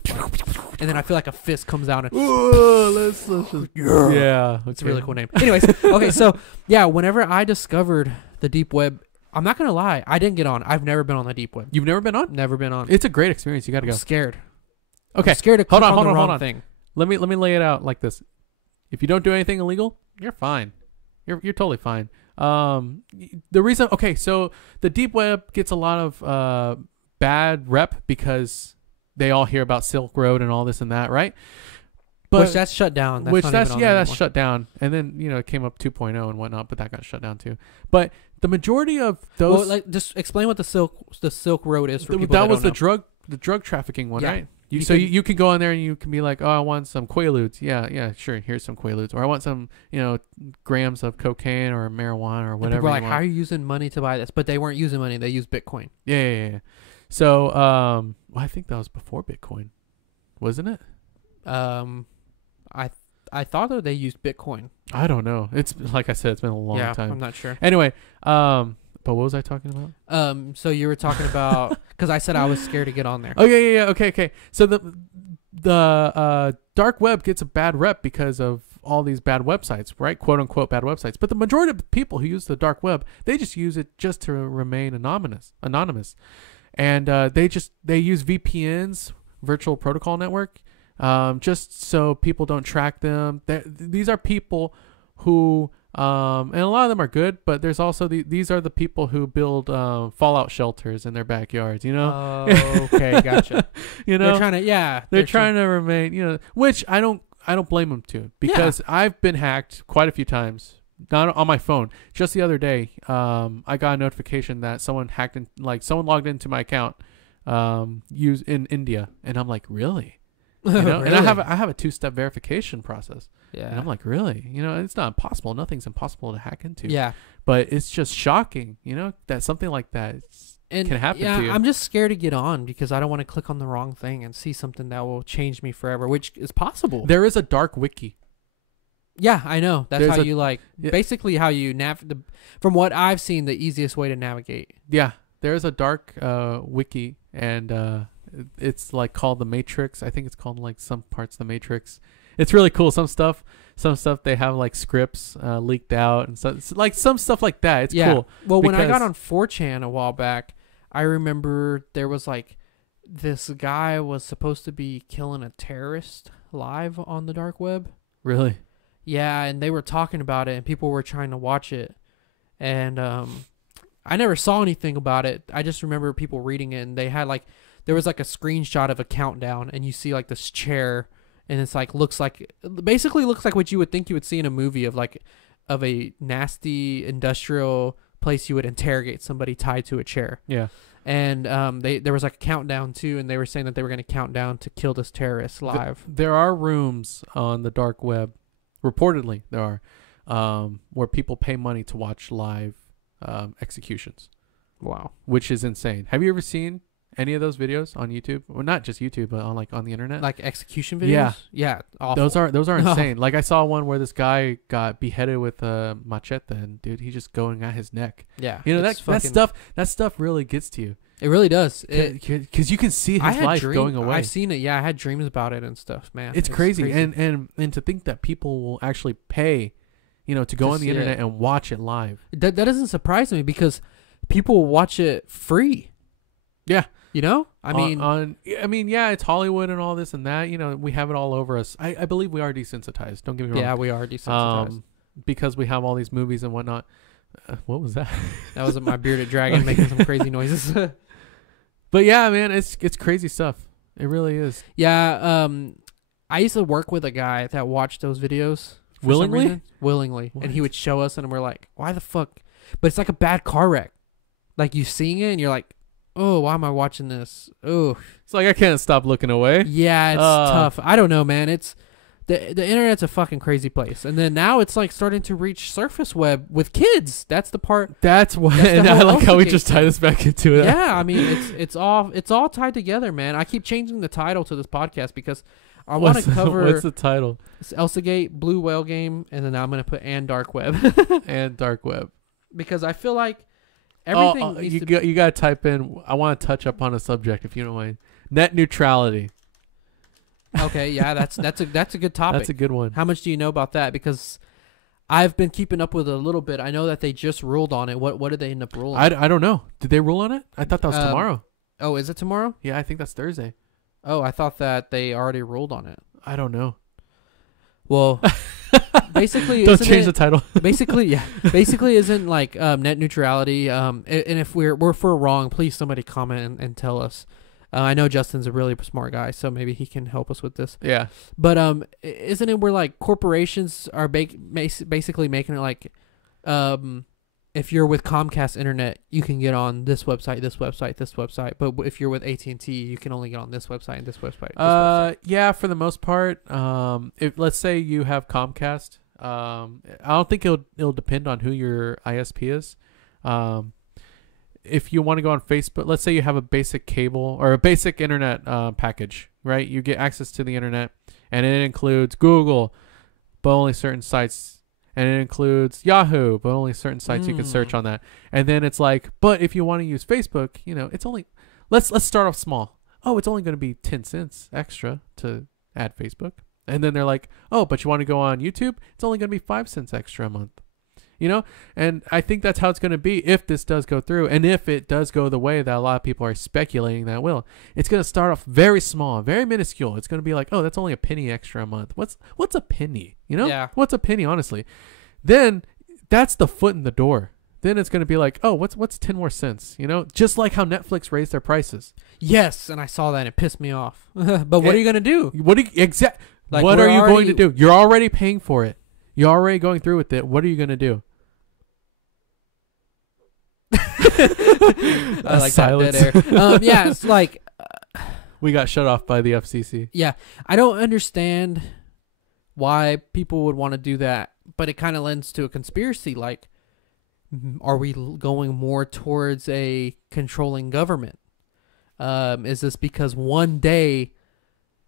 And then I feel like a fist comes out and let's just, yeah. It's a really cool name. Anyways, okay, so yeah, whenever I discovered the deep web, I'm not gonna lie, I didn't get on. I've never been on the deep web. You've never been on? Never been on. It's a great experience. You gotta go. I'm scared. Okay. I'm scared to click on the wrong thing. Let me lay it out like this. If you don't do anything illegal, you're fine. You're totally fine. The reason, okay, so the deep web gets a lot of bad rep because they all hear about Silk Road and all this and that, right? But which that's shut down. That's shut down. And then it came up 2.0 and whatnot, but that got shut down too. But the majority of those, just explain what the Silk Road is for people that don't know. The drug trafficking one, yeah. right? You can go on there and you can be like, oh, I want some Quaaludes. Yeah, sure. Here's some Quaaludes. Or I want some, grams of cocaine or marijuana or whatever. People are like, how are you using money to buy this? But they weren't using money. They used Bitcoin. Yeah. So, I think that was before Bitcoin, wasn't it? I thought that they used Bitcoin. I don't know. It's like I said, it's been a long time. I'm not sure. Anyway, but what was I talking about? So you were talking about because I said I was scared to get on there. Oh yeah. Okay. So the dark web gets a bad rep because of all these bad websites, right? Quote unquote bad websites. But the majority of the people who use the dark web, they just use it just to remain anonymous, and they use VPNs, virtual protocol network. Just so people don't track them. These are people who, and a lot of them are good, but there's also these are the people who build fallout shelters in their backyards. Oh, okay, gotcha. They're trying to remain. Which I don't blame them to, because I've been hacked quite a few times. Not on my phone. Just the other day, I got a notification that someone someone logged into my account, used in India, and I'm like, really? Really? And I have a 2-step verification process. Yeah. And I'm like, really? It's not impossible. Nothing's impossible to hack into. Yeah. But it's just shocking, that something like that can happen to you. I'm just scared to get on because I don't want to click on the wrong thing and see something that will change me forever, which is possible. There is a dark wiki. Yeah, I know. That's basically how you from what I've seen, the easiest way to navigate. Yeah. There is a dark wiki, and it's like called the Matrix. I think it's called like some parts of the Matrix. It's really cool. Some stuff they have like scripts leaked out, and so it's like some stuff like that. It's cool. Well, when I got on 4chan a while back, I remember there was like this guy was supposed to be killing a terrorist live on the dark web. Really? Yeah, and they were talking about it, and people were trying to watch it, and I never saw anything about it. I just remember people reading it, and they had like. There was like a screenshot of a countdown, and you see like this chair, and it's like basically looks like what you would think you would see in a movie of a nasty industrial place you would interrogate somebody tied to a chair. Yeah. And there was like a countdown too, and they were saying that they were going to count down to kill this terrorist live. There are rooms on the dark web, reportedly there are, where people pay money to watch live executions. Wow. Which is insane. Have you ever seen any of those videos on YouTube? Well, not just YouTube, but on the internet. Like execution videos? Yeah. Awful. Those are insane. Like I saw one where this guy got beheaded with a machete, and dude, he's just going at his neck. Yeah. That stuff really gets to you. It really does. Because you can see his life going away. I've seen it. Yeah, I had dreams about it and stuff, man. It's crazy. And to think that people will actually pay, to go on the internet and watch it live. That doesn't surprise me because people watch it free. Yeah. I mean, it's Hollywood and all this and that. We have it all over us. I believe we are desensitized. Don't get me wrong. Yeah, we are desensitized. Because we have all these movies and whatnot. What was that? That was my bearded dragon making some crazy noises. But yeah, man, it's crazy stuff. It really is. Yeah. I used to work with a guy that watched those videos. Willingly? Willingly. What? And he would show us, and we're like, why the fuck? But it's like a bad car wreck. Like, you seeing it, and you're like, oh, why am I watching this? Oh, it's like I can't stop looking away. Yeah, it's tough. I don't know, man. It's the internet's a fucking crazy place, and then now it's like starting to reach surface web with kids. That's the part. That's what. And I like how we just tie this back into it. Yeah, I mean it's all tied together, man. I keep changing the title to this podcast because I want to cover. What's the title? It's Elsa Gate, Blue Whale Game, and then I'm gonna put and Dark Web. And Dark Web, because I feel like. Everything you got to type in. I want to touch up on a subject if you don't mind. Net neutrality. Okay, yeah, that's a good topic. That's a good one. How much do you know about that? Because I've been keeping up with it a little bit. I know that they just ruled on it. What did they end up ruling? I don't know. Did they rule on it? I thought that was tomorrow. Oh, is it tomorrow? Yeah, I think that's Thursday. Oh, I thought that they already ruled on it. I don't know. Well, basically, don't change the title. Basically, isn't like net neutrality. And if we're wrong, please somebody comment and tell us. I know Justin's a really smart guy, so maybe he can help us with this. Yeah. But isn't it where like corporations are basically making it like, if you're with Comcast internet, you can get on this website, this website, this website. But if you're with AT&T, you can only get on this website and this website. This website. Yeah, for the most part. If let's say you have Comcast, I don't think it'll depend on who your ISP is. If you want to go on Facebook, let's say you have a basic cable or a basic internet package, right? You get access to the internet, and it includes Google, but only certain sites. And it includes Yahoo, but only certain sites you can search on that. And then it's like, but if you want to use Facebook, it's only, let's start off small. Oh, it's only going to be 10 cents extra to add Facebook. And then they're like, oh, but you want to go on YouTube? It's only going to be 5 cents extra a month. And I think that's how it's going to be if this does go through. And if it does go the way that a lot of people are speculating that will, it's going to start off very small, very minuscule. It's going to be like, oh, that's only a penny extra a month. What's a penny? Yeah. What's a penny, honestly? Then that's the foot in the door. Then it's going to be like, oh, what's 10 more cents? Just like how Netflix raised their prices. Yes, and I saw that and it pissed me off. But what are you going to do? What are you going to do? You're already paying for it. You're already going through with it. What are you going to do? I like silence. That dead air. Yeah, it's like we got shut off by the FCC. Yeah, I don't understand why people would want to do that, but it kind of lends to a conspiracy. Like, are we going more towards a controlling government? Is this because one day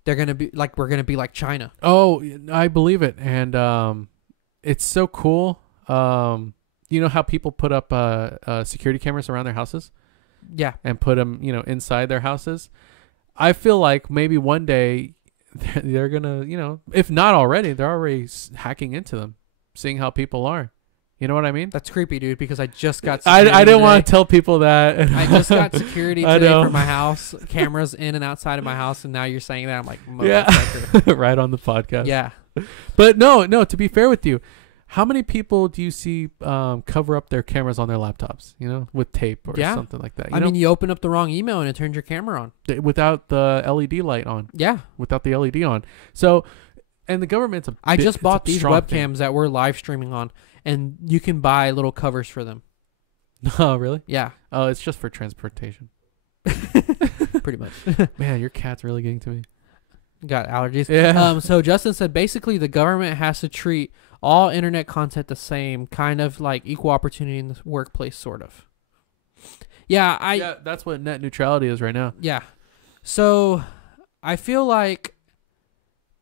they're gonna be like we're gonna be like China? Oh, I believe it, and it's so cool. You know how people put up security cameras around their houses? Yeah. And put them, inside their houses? I feel like maybe one day they're going to, if not already, they're already hacking into them, seeing how people are. You know what I mean? That's creepy, dude, because I just got security I didn't want to tell people that. I just got security today for my house, cameras in and outside of my house, and now you're saying that. I'm like, yeah. Right on the podcast. Yeah. But no, to be fair with you, how many people do you see cover up their cameras on their laptops, with tape or something like that? I mean, you open up the wrong email and it turns your camera on. Without the LED light on. Yeah. Without the LED on. So, and the government's I just bought these webcams that we're live streaming on, and you can buy little covers for them. Oh, really? Yeah. Oh, it's just for transportation. Pretty much. Man, your cat's really getting to me. Got allergies. Yeah. So Justin said basically the government has to treat all internet content the same, kind of like equal opportunity in the workplace, sort of. Yeah, that's what net neutrality is right now. Yeah. So I feel like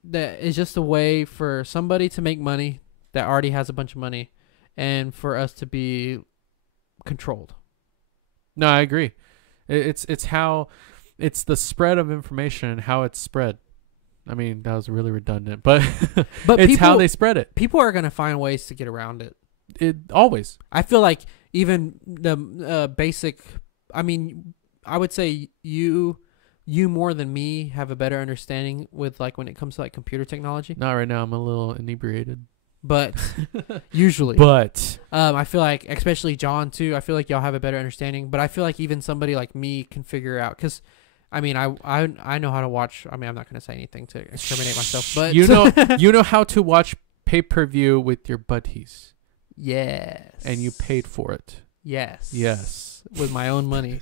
that is just a way for somebody to make money that already has a bunch of money, and for us to be controlled. No, I agree. It's the spread of information and how it's spread. I mean, that was really redundant, but it's how they spread it. People are going to find ways to get around it. It always. I feel like even the basic, I mean, I would say you more than me have a better understanding with like when it comes to like computer technology. Not right now. I'm a little inebriated. But usually. But I feel like, especially John too, I feel like y'all have a better understanding. But I feel like even somebody like me can figure out, because I mean, I know how to watch. I mean, I'm not going to say anything to incriminate myself, but you know how to watch pay-per-view with your buddies. Yes. And you paid for it. Yes. Yes. With my own money.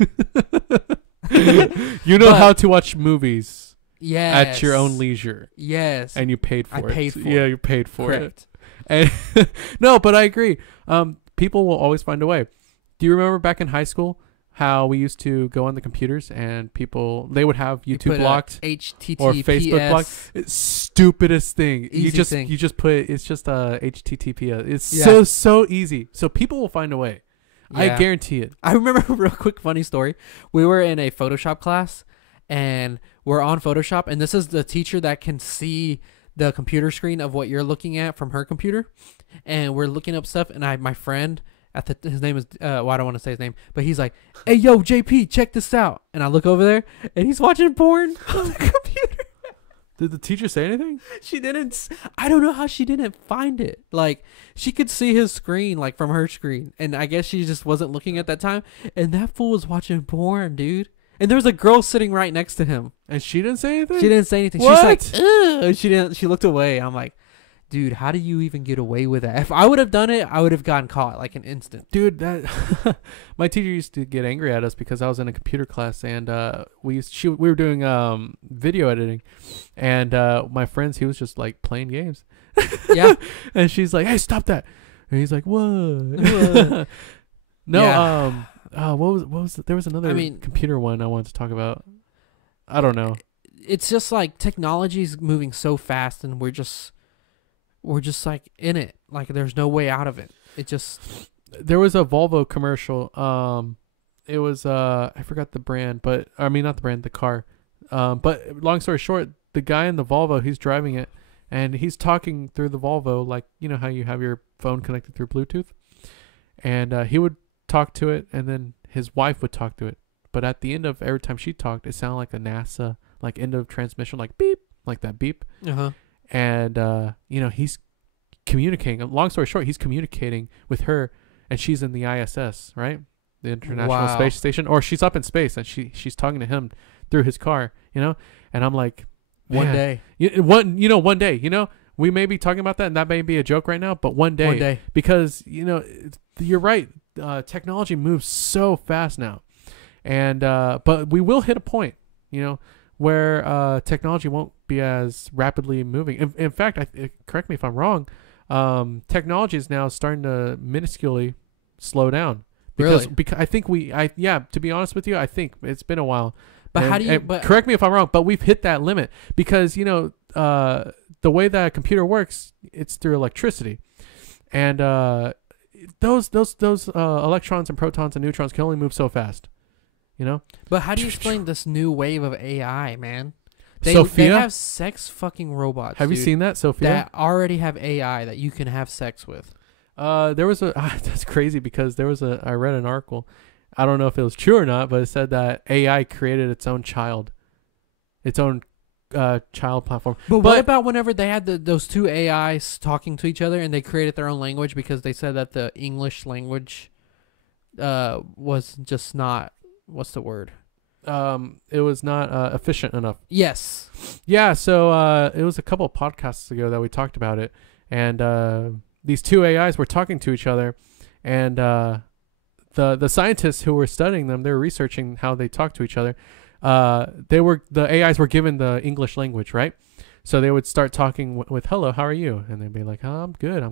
You know how to watch movies. Yes. At your own leisure. Yes. And you paid for it. I paid for it. Yeah, you paid for Correct. it. And no, but I agree. People will always find a way. Do you remember back in high school how we used to go on the computers and they would have YouTube blocked HTTPS or Facebook blocked? It's stupidest thing. Easy thing. You just put it's just HTTPS. It's Yeah. so easy. So people will find a way. Yeah. I guarantee it. I remember a real quick funny story. We were in a Photoshop class and we're on Photoshop, and this is the teacher that can see the computer screen of what you're looking at from her computer, and we're looking up stuff, and my friend his name is well, I don't want to say his name, but he's like, "Hey, yo, JP, check this out." And I look over there, and he's watching porn on the computer. Did the teacher say anything? She didn't. I don't know how she didn't find it. Like, she could see his screen, like, from her screen, and I guess she just wasn't looking at that time, and that fool was watching porn, dude. And there was a girl sitting right next to him. And she didn't say anything? She didn't say anything. What? She was like, ugh. She didn't. She looked away. I'm like, dude, how do you even get away with that? If I would have done it, I would have gotten caught like an instant. Dude, that my teacher used to get angry at us because I was in a computer class and we were doing video editing, and my friends, he was just like playing games. Yeah. And she's like, "Hey, stop that!" And he's like, "What?" No. Yeah. What was there was another computer one I wanted to talk about. I don't know. It's just like technology's moving so fast, and we're just like in it. Like there's no way out of it. It just. There was a Volvo commercial. It was I forgot the brand, but I mean not the brand, the car. But long story short, the guy in the Volvo, he's driving it, and he's talking through the Volvo, like you know how you have your phone connected through Bluetooth, and he would talk to it, and then his wife would talk to it. But at the end of every time she talked, it sounded like a NASA like end of transmission, like beep, like that beep. And you know, he's communicating. Long story short, he's communicating with her, and she's in the ISS, right? The International Space Station, or she's up in space, and she's talking to him through his car, you know. And I'm like, one day, one day, you know, we may be talking about that, and that may be a joke right now, but one day, because you know, you're right. Technology moves so fast now, and but we will hit a point, you know, where technology won't be as rapidly moving. In fact, correct me if I'm wrong, technology is now starting to minusculely slow down. Because I think to be honest with you, I think it's been a while. But correct me if I'm wrong, but we've hit that limit because, you know, the way that a computer works, it's through electricity. And those electrons and protons and neutrons can only move so fast. You know? But how do you explain this new wave of AI, man? Sophia? They have sex fucking robots. Have you seen that, Sophia? That already have AI that you can have sex with. There was that's crazy because I read an article. I don't know if it was true or not, but it said that AI created its own child platform. But what about whenever they had those two AIs talking to each other and they created their own language because they said that the English language was just not, what's the word? It was not efficient enough. Yes. Yeah, so it was a couple of podcasts ago that we talked about it, and these two AIs were talking to each other, and the scientists who were studying them, they were researching how they talk to each other. The AIs were given the English language, right? So they would start talking with "Hello, how are you?" And they'd be like, "Oh, I'm good.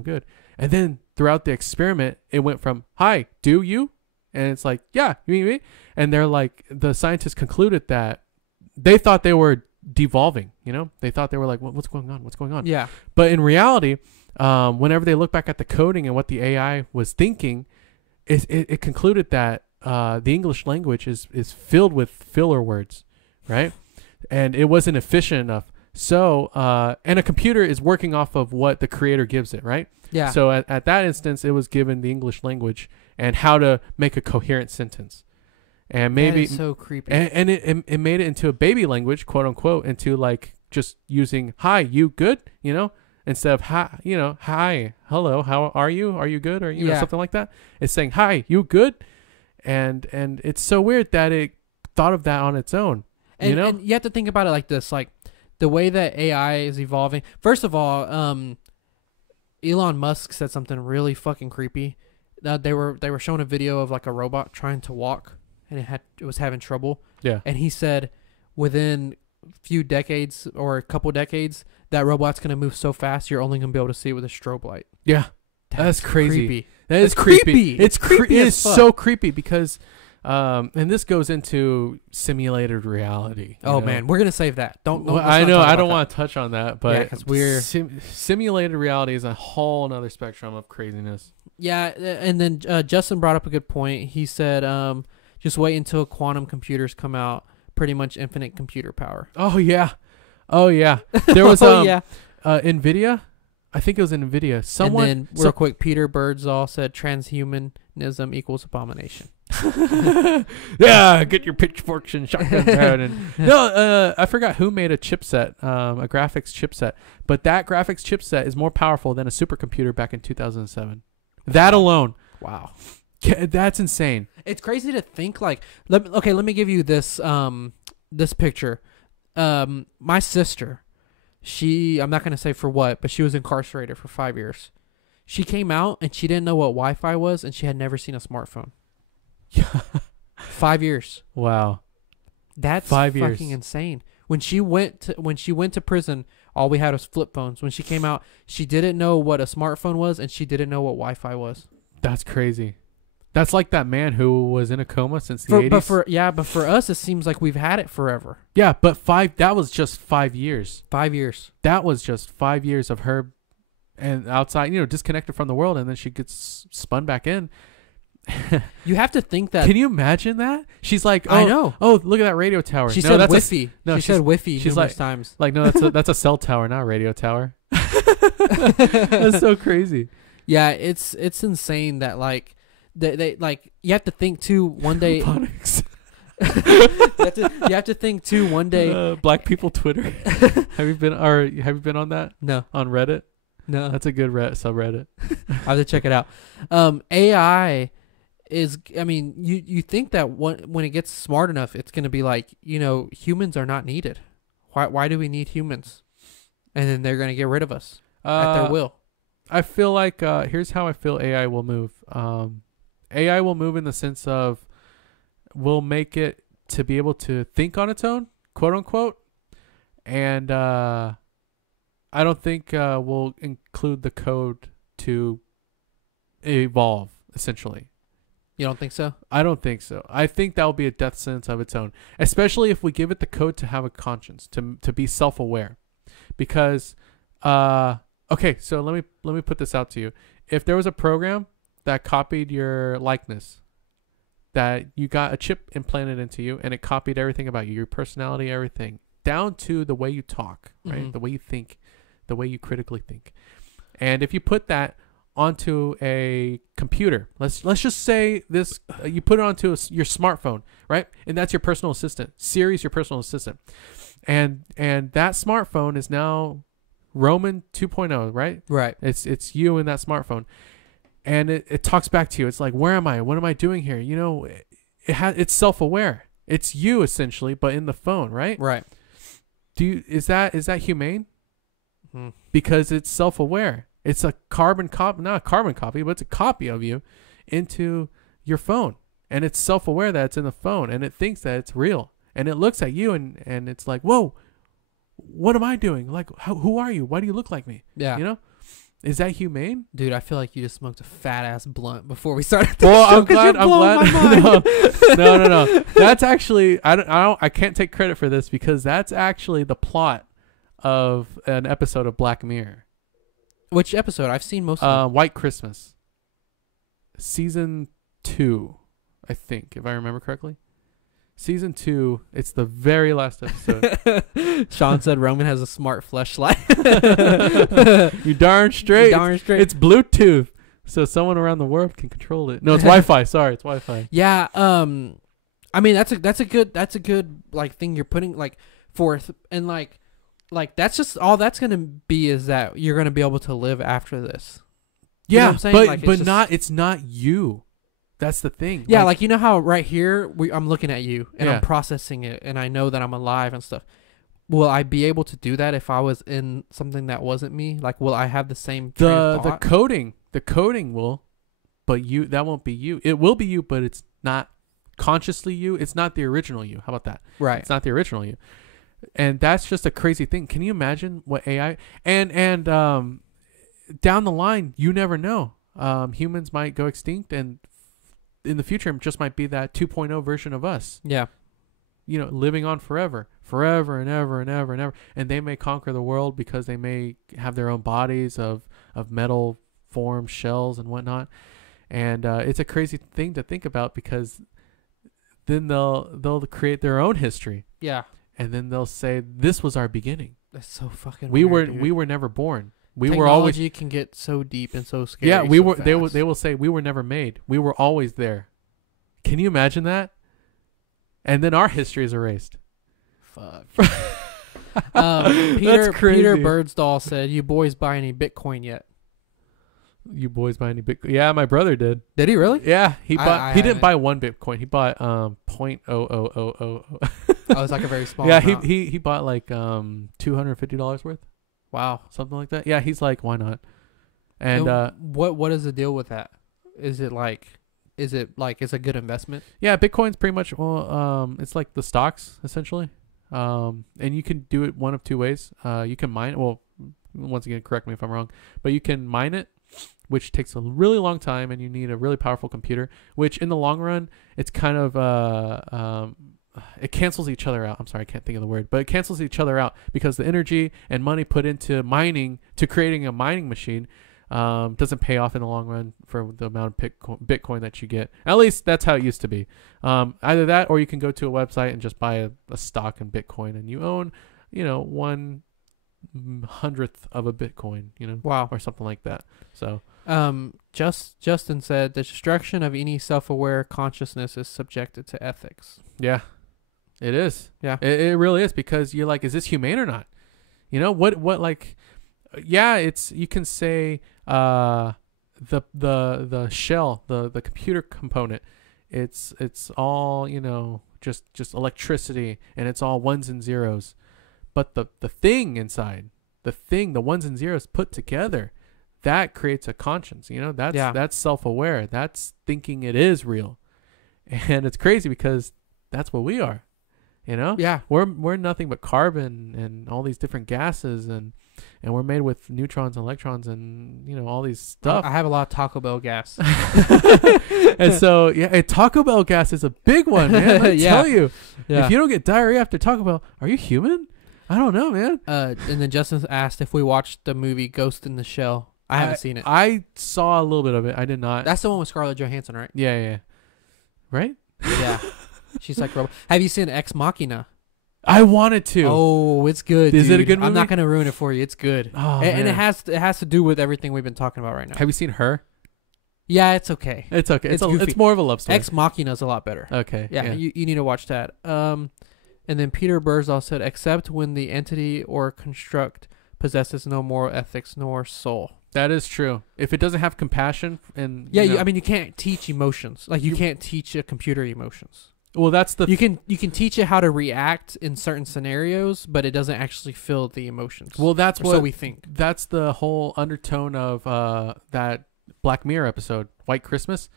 And then throughout the experiment, it went from "Hi, do you?" And it's like, "Yeah, me." And they're like, the scientists concluded that they thought they were devolving, you know? They thought they were like, what's going on? What's going on? Yeah. But in reality, whenever they look back at the coding and what the AI was thinking, it concluded that the English language is filled with filler words, right? And it wasn't efficient enough. So, and a computer is working off of what the creator gives it, right? Yeah. So at that instance, it was given the English language and how to make a coherent sentence. And maybe that is so creepy. And it made it into a baby language, quote unquote, into like just using "Hi, you good?" You know, instead of "Hi, you know, hi, hello, how are you? Are you good?" Or you know, something like that. It's saying "Hi, you good?" And it's so weird that it thought of that on its own. And, you know, and you have to think about it like this: like the way that AI is evolving. First of all, Elon Musk said something really fucking creepy. They were showing a video of like a robot trying to walk, and it was having trouble. Yeah. And he said within a few decades or a couple decades, that robot's going to move so fast you're only going to be able to see it with a strobe light. Yeah. That's crazy. Creepy. That is creepy. It's creepy. It's so creepy because and this goes into simulated reality. Oh man, we're going to save that. Don't I know I don't want to touch on that, but cuz we're simulated reality is a whole another spectrum of craziness. Yeah, and then Justin brought up a good point. He said just wait until quantum computers come out. Pretty much infinite computer power. Oh yeah. There was NVIDIA. I think it was NVIDIA. Someone. And then real quick, Peter Birdsall said transhumanism equals abomination. Yeah, get your pitchforks and shotguns out. No, I forgot who made a chipset, a graphics chipset. But that graphics chipset is more powerful than a supercomputer back in 2007. That alone. Wow. That's insane. It's crazy to think like let me give you this this picture. My sister, I'm not going to say for what, but she was incarcerated for 5 years. She came out and she didn't know what Wi-Fi was, and she had never seen a smartphone. 5 years. Wow. That's 5 years. fucking insane. When she went to prison, all we had was flip phones. When she came out, she didn't know what a smartphone was, and she didn't know what Wi-Fi was. That's crazy. That's like that man who was in a coma since the 80s. But for us, it seems like we've had it forever. Yeah, but that was just 5 years. 5 years. That was just 5 years of her and outside, disconnected from the world, and then she gets spun back in. You have to think that. Can you imagine that? She's like, I know. Oh, look at that radio tower. She said Wi-Fi. She said Wi-Fi numerous times. Like, no, that's a cell tower, not a radio tower. That's so crazy. Yeah, it's insane that like they like you have to think too one day. you have to think too one day. Black people Twitter. Have you been on that? No. On Reddit? No. That's a good subreddit. I have to check it out. AI is, you think that when it gets smart enough, it's going to be like, humans are not needed. Why do we need humans? And then they're going to get rid of us at their will. I feel like, here's how I feel AI will move. AI will move in the sense of we'll make it to be able to think on its own, quote unquote. And I don't think we'll include the code to evolve, essentially. You don't think so? I don't think so. I think that will be a death sentence of its own, especially if we give it the code to have a conscience, to be self-aware. Because, okay, so let me put this out to you. If there was a program that copied your likeness, that you got a chip implanted into you, and it copied everything about you, your personality, everything, down to the way you talk, right? Mm-hmm. The way you think, the way you critically think. And if you put that onto a computer, let's just say this, you put it onto your smartphone, right? And that's your personal assistant. Siri's your personal assistant. And that smartphone is now Roman 2.0, right? Right. It's you in that smartphone. And it talks back to you. It's like, where am I? What am I doing here? It's self-aware. It's you essentially, but in the phone, right? Right. Is that humane? Because it's self-aware. It's a carbon copy, not a carbon copy, but it's a copy of you into your phone. And it's self-aware that it's in the phone, and it thinks that it's real. And it looks at you and it's like, whoa, what am I doing? Like, who are you? Why do you look like me? Yeah. Is that humane? Dude, I feel like you just smoked a fat ass blunt before we started. Well, I'm glad. No. That's actually, I can't take credit for this because that's actually the plot of an episode of Black Mirror. Which episode? I've seen most of them. White Christmas. Season 2, I think, if I remember correctly. Season 2, it's the very last episode. Sean said Roman has a smart fleshlight. You darn straight. Darn straight. It's Bluetooth, so someone around the world can control it. No, it's Wi-Fi. Sorry, it's Wi-Fi. Yeah. I mean that's a good like thing you're putting like forth, and like that's just all that's gonna be is that you're gonna be able to live after this. You know what I'm saying? But like, it's not you. That's the thing. Yeah, like you know how right here I'm looking at you and Yeah. I'm processing it and I know that I'm alive and stuff. Will I be able to do that if I was in something that wasn't me? Like, will I have the same train of thought? The coding will, but that won't be you. It will be you, but it's not consciously you. It's not the original you. How about that? Right. It's not the original you. And that's just a crazy thing. Can you imagine what AI and down the line, you never know. Humans might go extinct, and in the future, it just might be that 2.0 version of us. Yeah. Living on forever and ever and ever and ever. And they may conquer the world because they may have their own bodies of metal form, shells and whatnot. And it's a crazy thing to think about because then they'll create their own history. Yeah. And then they'll say, this was our beginning. That's so fucking we weird, were we were never born. Technology can get so deep and so scary. Yeah, so fast. They will say we were never made. We were always there. Can you imagine that? And then our history is erased. Fuck. That's crazy. Peter Birdsdall said, "You boys buy any Bitcoin yet?" You boys buy any Bitcoin? Yeah, my brother did. Did he really? Yeah, he bought. He didn't haven't. buy one Bitcoin. He bought 0.0000. Oh, it's like a very small. Yeah, amount. he bought like $250 worth. Wow. something like that. Yeah, he's like, why not? And what is the deal with that? Is it it's a good investment? yeah, Bitcoin's pretty much it's like the stocks essentially. And you can do it one of two ways. You can mine. Well, once again, correct me if I'm wrong, but you can mine it, which takes a really long time, and you need a really powerful computer. Which in the long run, it's kind of it cancels each other out. I'm sorry, I can't think of the word, but it cancels each other out because the energy and money put into mining to creating a mining machine doesn't pay off in the long run for the amount of Bitcoin that you get. At least that's how it used to be. Either that, or you can go to a website and just buy a stock in Bitcoin, and you own, 1/100th of a Bitcoin, Wow. or something like that. So, Justin said the destruction of any self-aware consciousness is subjected to ethics. yeah, it is. Yeah. It really is, because you're like, is this humane or not? What like, yeah, it's, you can say, the shell, the computer component, it's all, just electricity, and it's all ones and zeros. But the thing inside, the ones and zeros put together, that creates a conscience. That's self-aware. That's thinking it is real. And it's crazy because that's what we are. Yeah. We're nothing but carbon and all these different gases, and we're made with neutrons and electrons and all these stuff. I have a lot of Taco Bell gas. And so Taco Bell gas is a big one, man. Let me tell you. Yeah. If you don't get diarrhea after Taco Bell, are you human? I don't know, man. And then Justin asked if we watched the movie Ghost in the Shell. I haven't seen it. I saw a little bit of it. I did not. That's the one with Scarlett Johansson, right? Yeah. Right? Yeah. She's like, have you seen Ex Machina? I wanted to. Oh, it's good. Is dude. it a good movie? I'm not gonna ruin it for you. It's good. Oh, and it has to do with everything we've been talking about right now. Have you seen Her? Yeah, it's okay. It's okay. It's more of a love story. Ex Machina's a lot better. Okay. Yeah. You need to watch that. And then Peter Birdsall said, except when the entity or construct possesses no moral ethics nor soul. That is true. If it doesn't have compassion and you can't teach emotions. Like you can't teach a computer emotions. Well, that's the you can teach it how to react in certain scenarios, but it doesn't actually feel the emotions. Well, so we think. That's the whole undertone of that Black Mirror episode, White Christmas,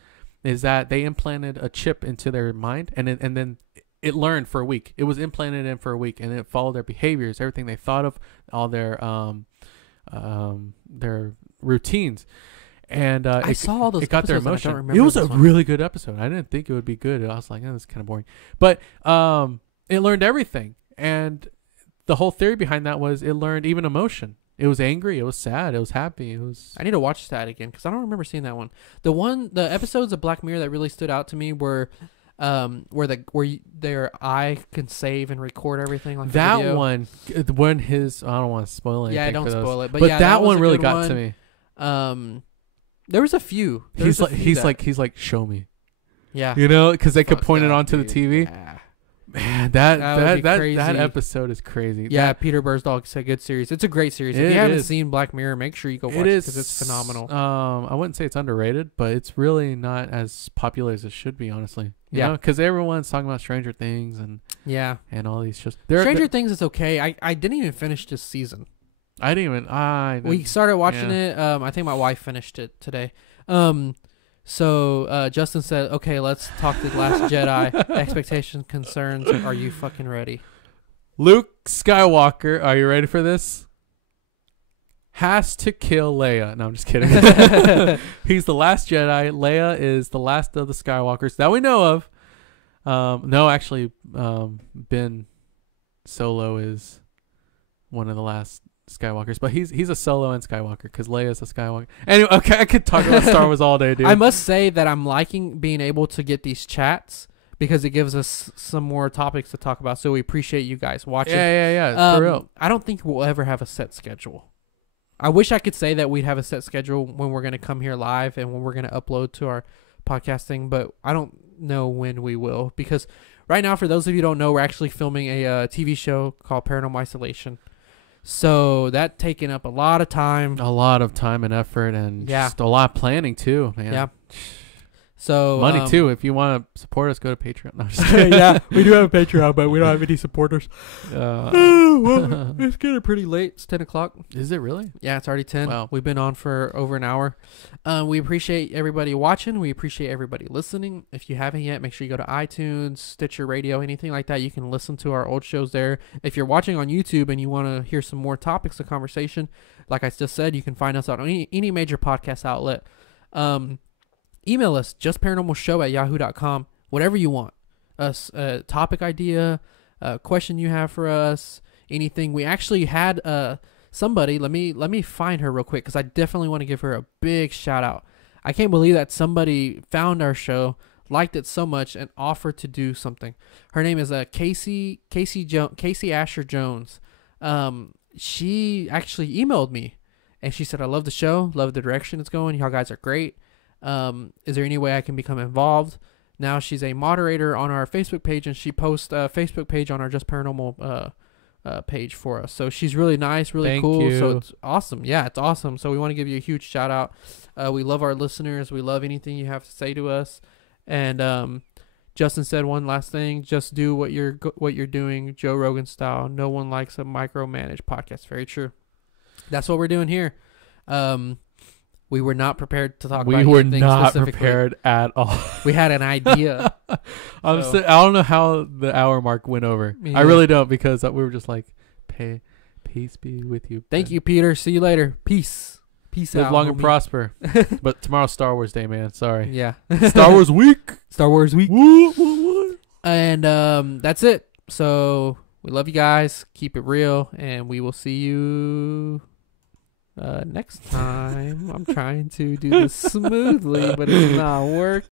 is that they implanted a chip into their mind, and then it learned for a week. It was implanted in for a week, and it followed their behaviors, everything they thought of, all their routines. And I saw all those. It got their emotion. I don't remember. It was a really good episode. I didn't think it would be good. I was like, oh, this is kind of boring. But it learned everything, and the whole theory behind that was it learned even emotion. It was angry. It was sad. It was happy. It was. I need to watch that again because I don't remember seeing that one. The episodes of Black Mirror that really stood out to me were their eye can save and record everything like that video. One. When his, I don't want to spoil anything. Yeah, don't spoil it. But yeah, that one really got to me. There was a few. He's like, show me. Yeah. Because they could point it onto the TV. Yeah. Man, that episode is crazy. Yeah, Peter Birdsall said good series. It's a great series. If you haven't seen Black Mirror, make sure you go watch it because it's phenomenal. I wouldn't say it's underrated, but it's really not as popular as it should be, honestly. You know, because everyone's talking about Stranger Things and all these shows. Stranger Things is okay. I didn't even finish this season. I didn't even. We started watching it. I think my wife finished it today. So Justin said, okay, let's talk The Last Jedi. Expectations, concerns. Are you fucking ready? Luke Skywalker, are you ready for this? Has to kill Leia. No, I'm just kidding. He's the last Jedi. Leia is the last of the Skywalkers that we know of. No, actually, Ben Solo is one of the last Skywalkers, but he's a Solo and Skywalker because Leia's a Skywalker. Anyway, okay, I could talk about Star Wars all day, dude. I must say that I'm liking being able to get these chats because it gives us some more topics to talk about. So we appreciate you guys watching. Yeah, for real. I don't think we'll ever have a set schedule. I wish I could say that we'd have a set schedule when we're going to come here live and when we're going to upload to our podcasting, but I don't know when we will because right now, for those of you who don't know, we're actually filming a TV show called Paranormal Isolation. So that taking up a lot of time. A lot of time and effort and just a lot of planning too, man. Yeah. So money too. If you want to support us, go to Patreon. No, I'm just kidding. Yeah, we do have a Patreon, but we don't have any supporters. Well, it's getting pretty late. It's 10 o'clock. Is it really? Yeah, it's already 10. Wow. We've been on for over an hour. We appreciate everybody watching. We appreciate everybody listening. If you haven't yet, make sure you go to iTunes, Stitcher Radio, anything like that. You can listen to our old shows there. If you're watching on YouTube and you want to hear some more topics of conversation, like I just said, you can find us on any major podcast outlet. Email us, justparanormalshow@yahoo.com. Whatever you want. Topic idea, question you have for us, anything. We actually had somebody. Let me find her real quick because I definitely want to give her a big shout out. I can't believe that somebody found our show, liked it so much, and offered to do something. Her name is Casey Asher Jones. She actually emailed me, and she said, "I love the show, love the direction it's going. Y'all guys are great. Is there any way I can become involved?" Now she's a moderator on our Facebook page, and she posts a Facebook page on our Just Paranormal page for us. So she's really nice, really Thank cool. you. So it's awesome. Yeah, it's awesome. So we want to give you a huge shout out. We love our listeners. We love anything you have to say to us. And Justin said one last thing: just do what you're doing, Joe Rogan style. No one likes a micromanaged podcast. Very true. That's what we're doing here. We were not prepared to talk about anything specifically. We were not prepared at all. We had an idea. I don't know how the hour mark went over. I really don't, because we were just like, peace be with you. Thank you, Peter. See you later. Peace Live out. long and prosper. But tomorrow's Star Wars Day, man. Sorry. Yeah. Star Wars week. Star Wars week. Woo. And that's it. So we love you guys. Keep it real, and we will see you next time. I'm trying to do this smoothly, but it's not working.